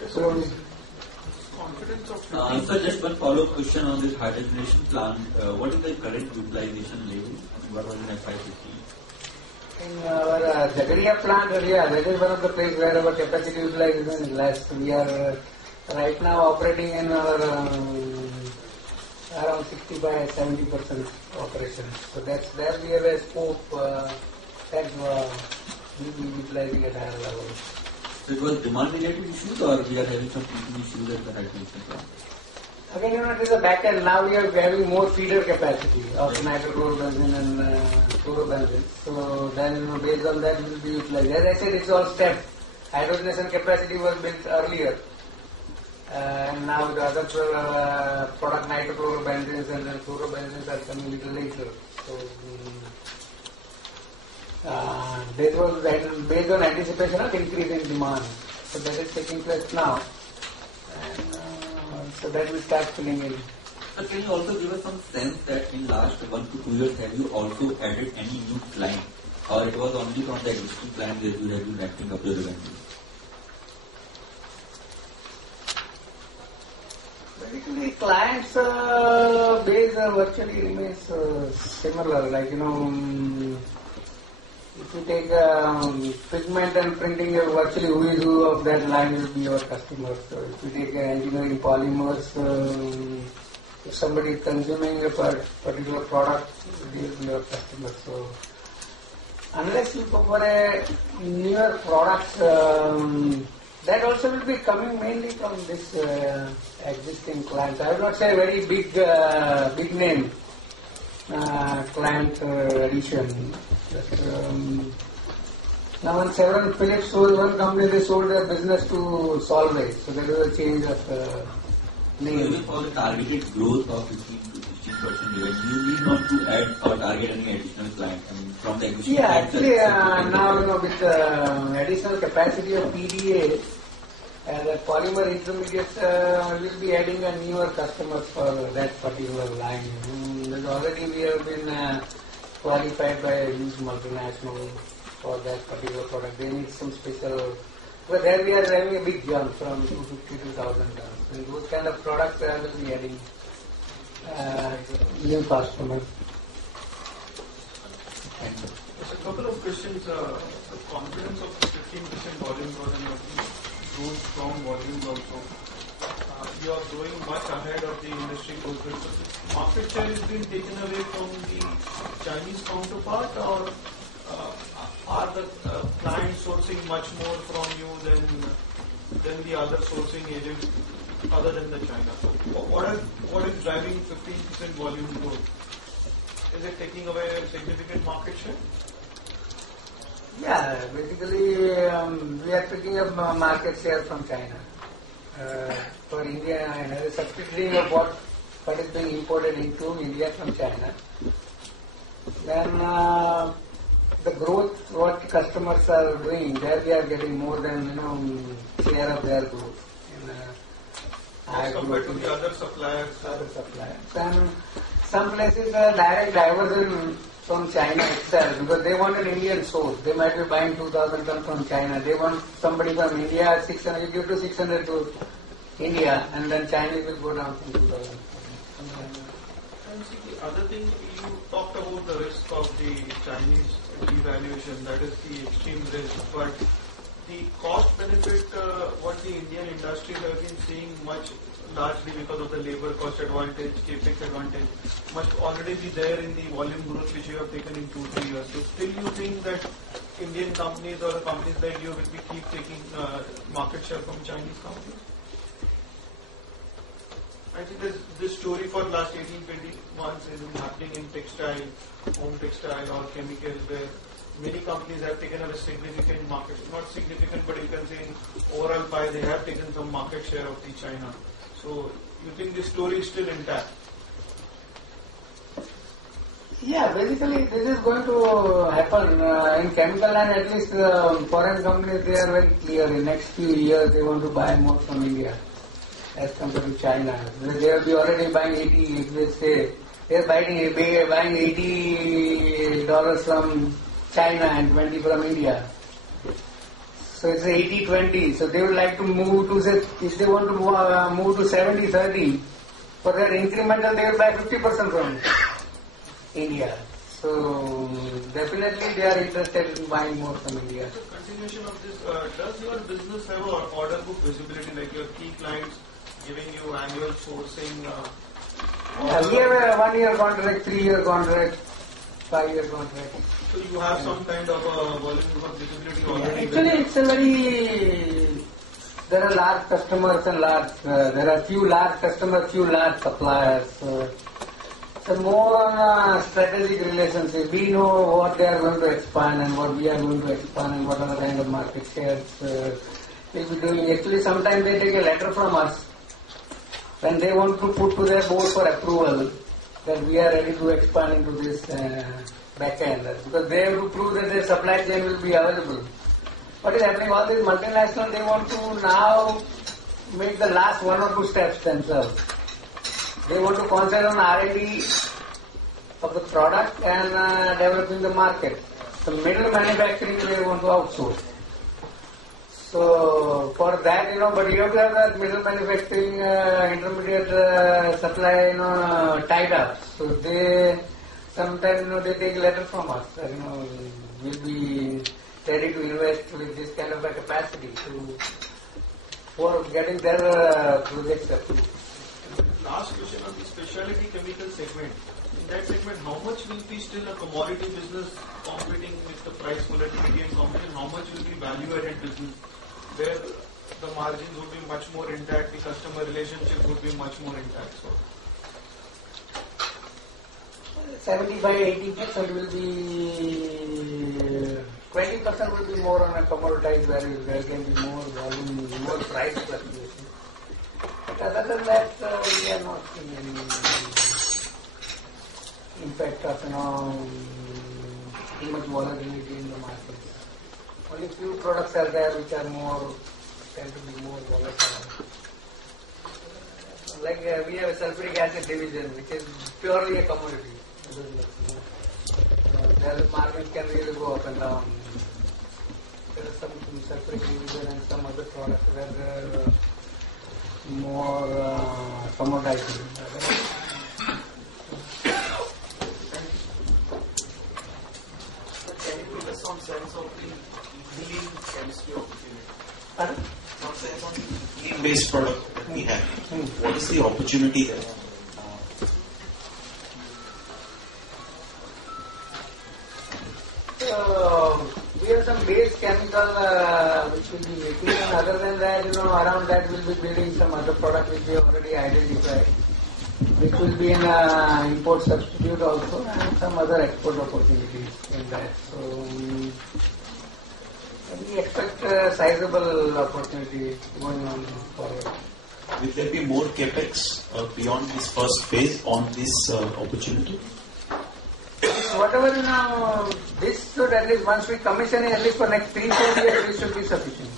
So, So just one follow-up question on this hydrogenation plant. What is the current utilization level? What was in FY15? in our Jagadia plant area, that is one of the places where our capacity utilization is less. We are right now operating in our around 65-70% operation. So that's there we have a scope that we will be utilizing at higher level. So it was demand-related issues, or we are having some teething issues at the hydrogenation plant? Again, it is a back end. Now we are having more feeder capacity of nitrochlorobenzene and chlorobenzene. So then, based on that, we will be utilized. As I said, it's all stepped. Hydrogenation capacity was built earlier, and now the other product nitrochlorobenzenes and then chlorobenzenes are coming a little later. So this was based on anticipation of increase in demand. So that is taking place now. And so that will start filling in. But can you also give us some sense that in last 1 to 2 years have you also added any new client, or it was only from the existing client that you have been ramping up your revenue? Basically, clients base virtually remains similar. Like if you take pigment and printing, virtually who is who of that line will be your customer. So if you take engineering polymers, if somebody is consuming a particular product, they will be your customer. So unless you go for a newer product, that also will be coming mainly from this existing clients. I will not say very big name client addition. Now when Chevron Philips sold one company, they sold their business to Solvay. So there was a change of name. Even for the targeted growth of 15 to 16% revenue, you need not to add or target any additional client. I mean, from the existing clients. Actually, now with the additional capacity of PDA, the polymer intermediates will be adding a newer customers for that particular line. Already we have been qualified by a huge multinational for that particular product. They need some special, but there we are having a big jump from 250 to 1,000 tons. And those kind of products will be adding new customers. There's a couple of questions. The confidence of 15% volume growth and growing strong volumes also. You are growing much ahead of the industry growth rate. So market share is being taken away from the Chinese counterpart, or are the clients sourcing much more from you than the other sourcing agents other than the China? So what is driving 15% volume growth? Is it taking away significant market share? Yeah, basically we are picking up market share from China. For India, and a substituting of what is being imported into India from China. Then the growth, what customers are doing, there we are getting more than share of their growth. As compared to the other suppliers. And some places are direct diversion from China itself because they want an Indian source. They might be buying 2,000 tons from China. They want somebody from India, 600, you give to 600 to India, and then Chinese will go down from 2,000. And see, the other thing, you talked about the risk of the Chinese devaluation, that is the extreme risk, but the cost benefit, what the Indian industries have been seeing much largely because of the labor cost advantage, capex advantage, must already be there in the volume growth which you have taken in 2-3 years. So still you think that Indian companies or companies like you will be keep taking market share from Chinese companies? I think this story for last 18-20 months is happening in textile, home textile or chemical, where many companies have taken a significant market, not significant, but you can say in overall pie, they have taken some market share of the China. So you think this story is still intact? Yeah, basically this is going to happen in chemical line. At least foreign companies, they are very clear. In next few years, they want to buy more from India as compared to China. They will be already buying 80. If they say they are buying $80 from China and 20 from India. So it's 80-20. So they would like to move to, say, if they want to move to 70-30, for that incremental they will buy 50% from India. So definitely they are interested in buying more from India. So continuation of this, does your business have an order book visibility, like your key clients giving you annual sourcing? We have a 1-year contract, 3-year contract, 5-year contract. So you have some kind of a volume of visibility already? Actually, it's a very, there are large customers and there are few large customers, few large suppliers. So more on a strategic relationship. We know what they are going to expand and what we are going to expand and what are the kind of market shares we'll be doing. Actually, sometimes they take a letter from us when they want to put to their board for approval that we are ready to expand into this back end. Because they have to prove that their supply chain will be available. What is happening? All these multinationals, they want to now make the last 1 or 2 steps themselves. They want to concentrate on R&D of the product and developing the market. The middle manufacturing they want to outsource. So for that, but you have to have that middle manufacturing intermediate supply, tied up. So they sometimes, they take a letter from us that, we'll be ready to invest with this kind of a capacity for getting their projects approved. Last question on the specialty chemical segment. In that segment, how much will be still a commodity business competing with the price volatility and competition? How much will be value-added business where the margins would be much more intact, the customer relationship would be much more intact? So 75-80% will be, 20% will be more on a commoditized value. There can be more volume, more price fluctuation. But other than that, we are not seeing any impact of too much volatility in the market. Only few products are there which are tend to be more volatile. Like we have a sulfuric acid division, which is purely a commodity. The market can really go up and down. There are some sulfuric division and some other products where they are more commoditized. Can you give us some sense of the clean chemistry opportunity? Pardon? Some sense on the clean-based product that we have. What is the opportunity there? We have some base chemical which will be making, and other than that, around that we'll be building some other product which we have already identified, which will be an import substitute also, and some other export opportunities in that. So we expect a sizable opportunity going on forward. Will there be more capex beyond this first phase on this opportunity? Whatever, this should at least, once we commission it, at least for next 3-4 years, this should be sufficient.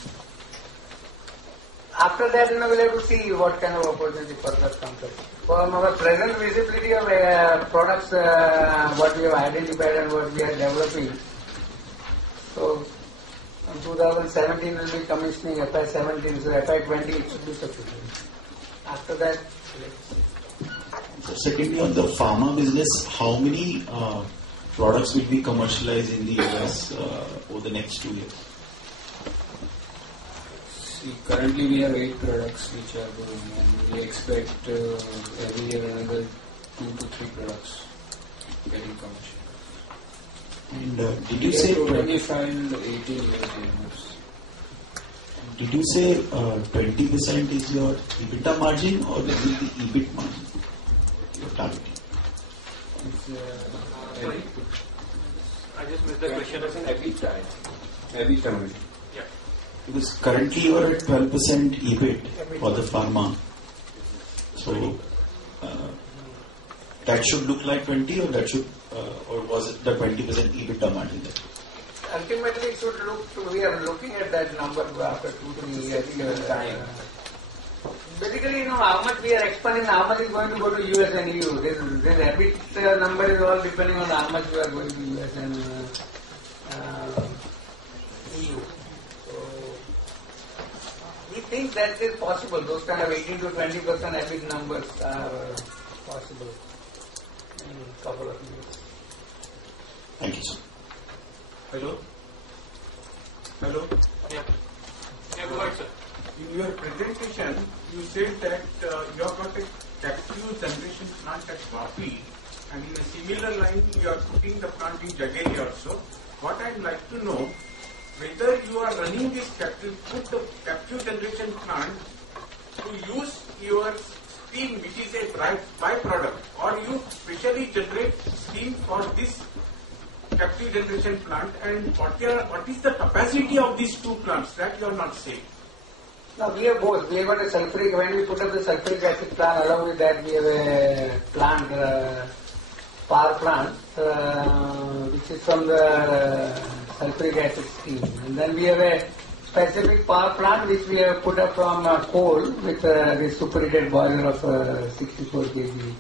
After that, we'll have to see what kind of opportunity further comes up. From our present visibility of products, what we have identified and what we are developing. So, in 2017 we'll be commissioning FY17, so FY20 it should be sufficient. After that, let's see. So secondly, on the pharma business, how many products will be commercialized in the US over the next 2 years? See, currently we have 8 products which are going, and we expect every year another 2 to 3 products getting commercialized. And did you say 25 and 18 years? Did you say 20% is your EBITDA margin or the EBIT margin you're targeting? It's, I just missed the question. EBITDA. Yeah. Because currently you are at 12% EBIT for the pharma. So that should look like 20, or that should, or was it the 20% EBITDA margin? Ultimately, it should look. We are looking at that number after 2-3 years. Basically, how much we are expanding, how much is going to go to US and EU. This EBIT number is all depending on how much we are going to US and EU. So, we think that is possible. Those kind of 18 to 20% EBIT numbers are possible in a couple of years. Thank you, sir. Hello? Yeah. Go ahead, sir. In your presentation, you said that you have got a captive generation plant at Vapi, and in a similar line, you are putting the plant in Jageri also. What I'd like to know, whether you are running this captive generation plant to use your steam, which is a byproduct, or you specially generate steam for this captive generation plant, and what is the capacity of these two plants that you are not saying? No, we have both. We have got a sulfuric, when we put up the sulfuric acid plant, along with that we have a plant, power plant, which is from the sulfuric acid steam. And then we have a specific power plant which we have put up from coal with the superheated boiler of 64 kg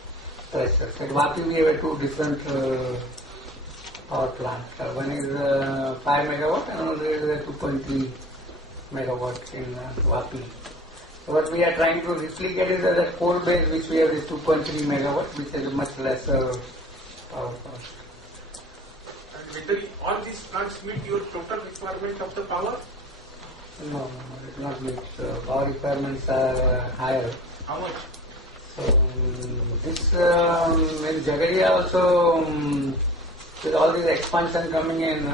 pressure. At Vapi we have two different power plants. One is 5 megawatt and another is 2.3 megawatt in Vapi. So what we are trying to replicate is the coal base which we have is 2.3 megawatt, which is much lesser power cost. And whether all these plants meet your total requirement of the power? No, it does not meet. Power requirements are higher. How much? So this in Jagadia also, with all this expansion coming in,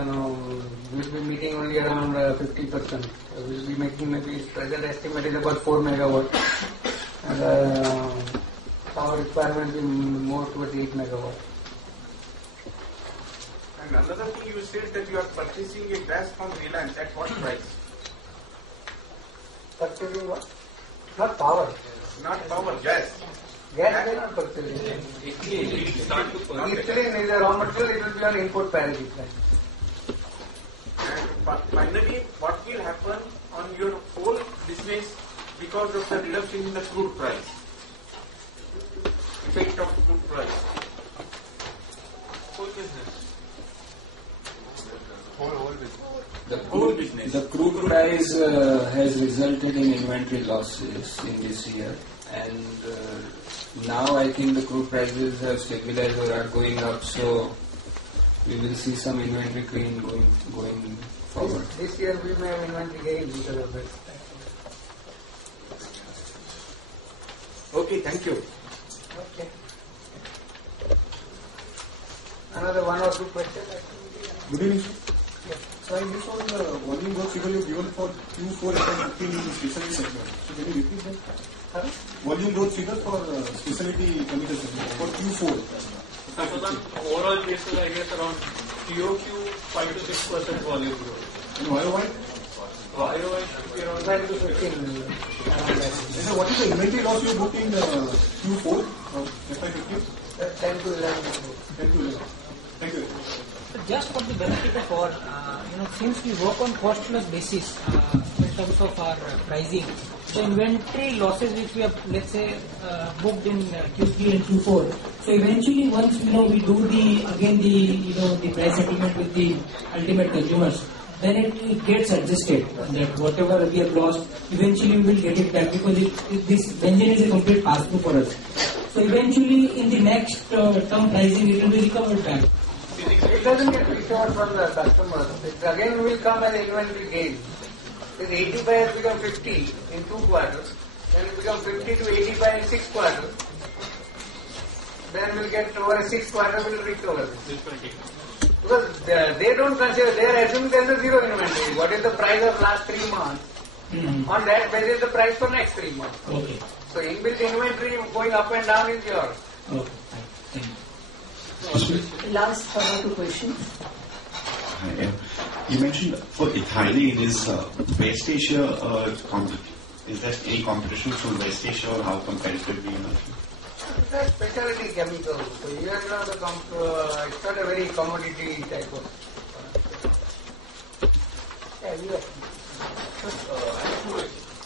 we'll be meeting only around 50%. We'll be making maybe present estimate is about 4 megawatt, and power requirement will be more towards 8 megawatt. And another thing, you said that you are purchasing a gas from Reliance at what price? Purchasing what? Not power. Not power, gas. Gas they are not purchasing. Ethylene is a raw material, it will be on import parity price. And finally, what will happen on your whole business because of the reduction in the crude price? Effect of crude price. Whole business. Whole business. The crude price has resulted in inventory losses in this year, and now I think the crude prices have stabilized or are going up, so we will see some inventory clean going forward. This year we may have inventory gain because of this. Okay, thank you. Okay. Another one or two questions? Good evening, sir. Yes. So I missed on the volume growth figure you given for Q4 FY15 in the specialty segment. So can you repeat that? Sorry? Volume growth figure for specialty chemical segment for Q4. So on overall basis, I guess around QOQ 5 to 6% volume growth. And YOY? YOY should be around 12 to 15. And what is the inventory loss you booked in Q4 of FY15? 10 to 11. 10 to 11. Thank you. Just for the benefit of all, since we work on cost plus basis in terms of our pricing, so inventory losses which we have, let's say, booked in Q3 and Q4. So eventually, once we do the price settlement with the ultimate consumers, then it gets adjusted. That whatever we have lost, eventually we will get it back because this benzene is a complete pass-through for us. So eventually, in the next term pricing, it will be recovered back. It doesn't get recovered from the customer. It again will come as inventory gain. If 85 has become 50 in 2 quarters, then it becomes 50 to 85 in 6 quarters. Then we'll get over a 6 quarter, we'll recover. Because they don't consider, they are assuming there is a zero inventory. What is the price of last 3 months? Mm-hmm. On that basis, the price for next 3 months. Okay. So inbuilt inventory going up and down is yours. Okay. Thank you. Last 1 or 2 questions. You mentioned for ethylene, is West Asia, is there any competition from West Asia, or how competitive do you know? It's a specialty chemical. So here it's not a very commodity type of.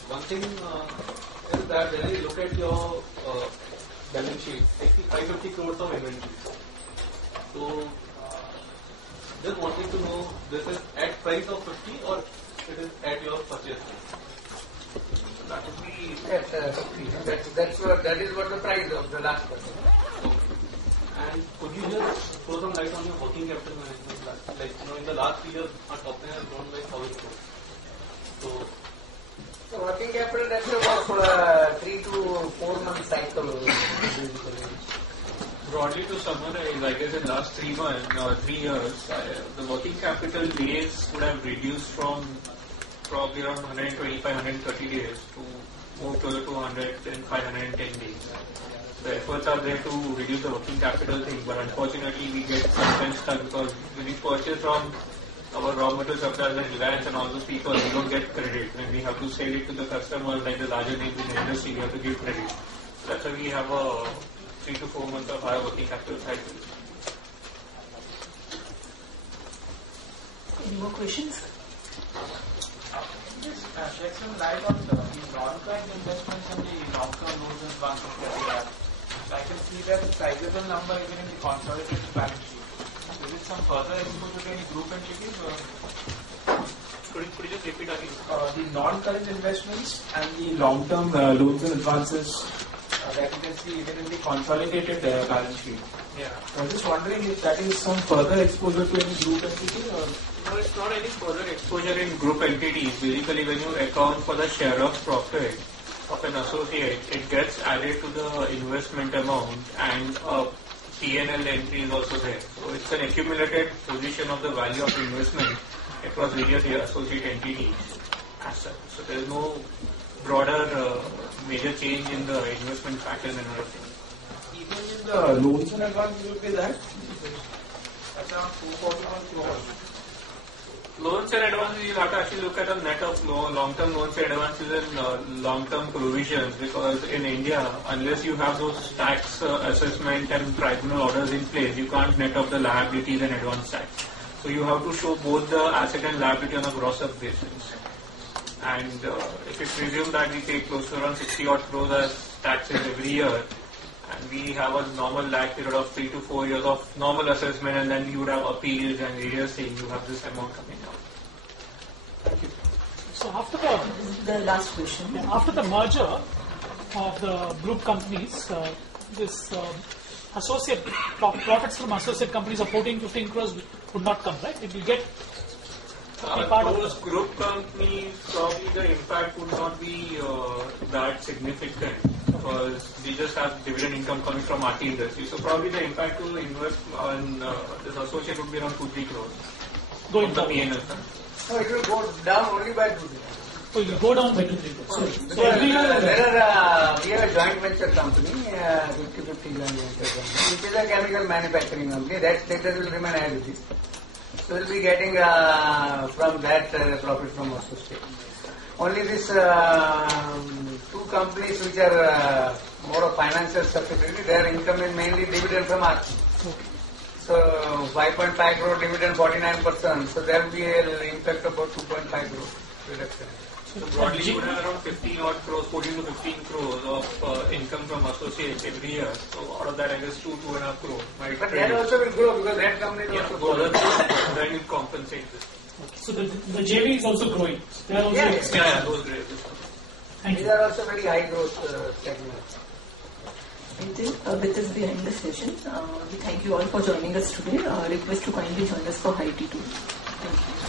One thing is that when you look at your balance sheet, 550 crores of inventory. So just wanted to know, this is at price of 50 or it is at your purchase price? That would be at 50. That is what the price of the last person. And could you just throw some light on your working capital management? Like, in the last year, our top line has grown by 1,000 crores. So working capital, that's about 3 to 4 month cycle. Broadly to summarize, I guess in the last 3 years, the working capital days would have reduced from probably around 125, 130 days to more closer to 105, 110 days. The efforts are there to reduce the working capital thing, but unfortunately we get sometimes stuck because when we purchase from our raw material suppliers and Reliance and all those people, we don't get credit. When we have to sell it to the customers, like the larger names in the industry, we have to give credit. So that's why we have a 3 to 4 months of higher working capital cycle. Any more questions? Just shed some light on the non-current investments and the long-term loans and advances that we have. I can see that a sizable number even in the consolidated balance sheet. Is it some further exposure to any group entities? Or? Could you just repeat again? The non-current investments and the long-term loans and advances that you can see even in the consolidated balance sheet. Yeah. I was just wondering if that is some further exposure to any group entity or? No, it's not any further exposure in group entities. Basically, when you account for the share of profit of an associate, it gets added to the investment amount and a P&L entry is also there. So it's an accumulated position of the value of investment across various associate entities as such. So there is no broader major change in the investment pattern and other things. Even in the loans and advances will be that? That's around 241 crores. Loans and advances, you'll have to actually look at a net of long-term loans and advances and long-term provisions, because in India, unless you have those tax assessment and tribunal orders in place, you can't net off the liabilities and advance tax. So you have to show both the asset and liability on a gross-up basis. And if you presume that we pay close to around 60 odd crores as taxes every year, and we have a normal lag period of 3 to 4 years of normal assessment, and then you would have appeals and various things, you have this amount coming down. Thank you. So after the last question, after the merger of the group companies, this associate profits from associate companies of 14-15 crores would not come, right? It will get those group companies, probably the impact would not be that significant because we just have dividend income coming from RT Industries. So probably the impact to invest on this associate would be around 2-3 crores going from the P&L. No, it will go down only by 2-3 crores. So it will go down by 2-3 crores. We have a joint venture company, 50-50 joint venture company, which is a chemical manufacturing company. That status will remain as it is. So we'll be getting from that profit from associate. Only these 2 companies which are more of financial subsidiary, their income is mainly dividend from us. So 5.5 crore dividend, 49%. So there will be an impact of about 2.5 crore reduction. So broadly you would have around 15 odd crores, 14 to 15 crores of income from associates every year. So out of that I guess 2.5 crores. But that also will grow because that company will also grow. Then it compensates this. Okay. So the JV is also growing. They are also those great. These are also very high growth segments. With this behind the session, we thank you all for joining us today. Request to kindly join us for high tea too. Thank you.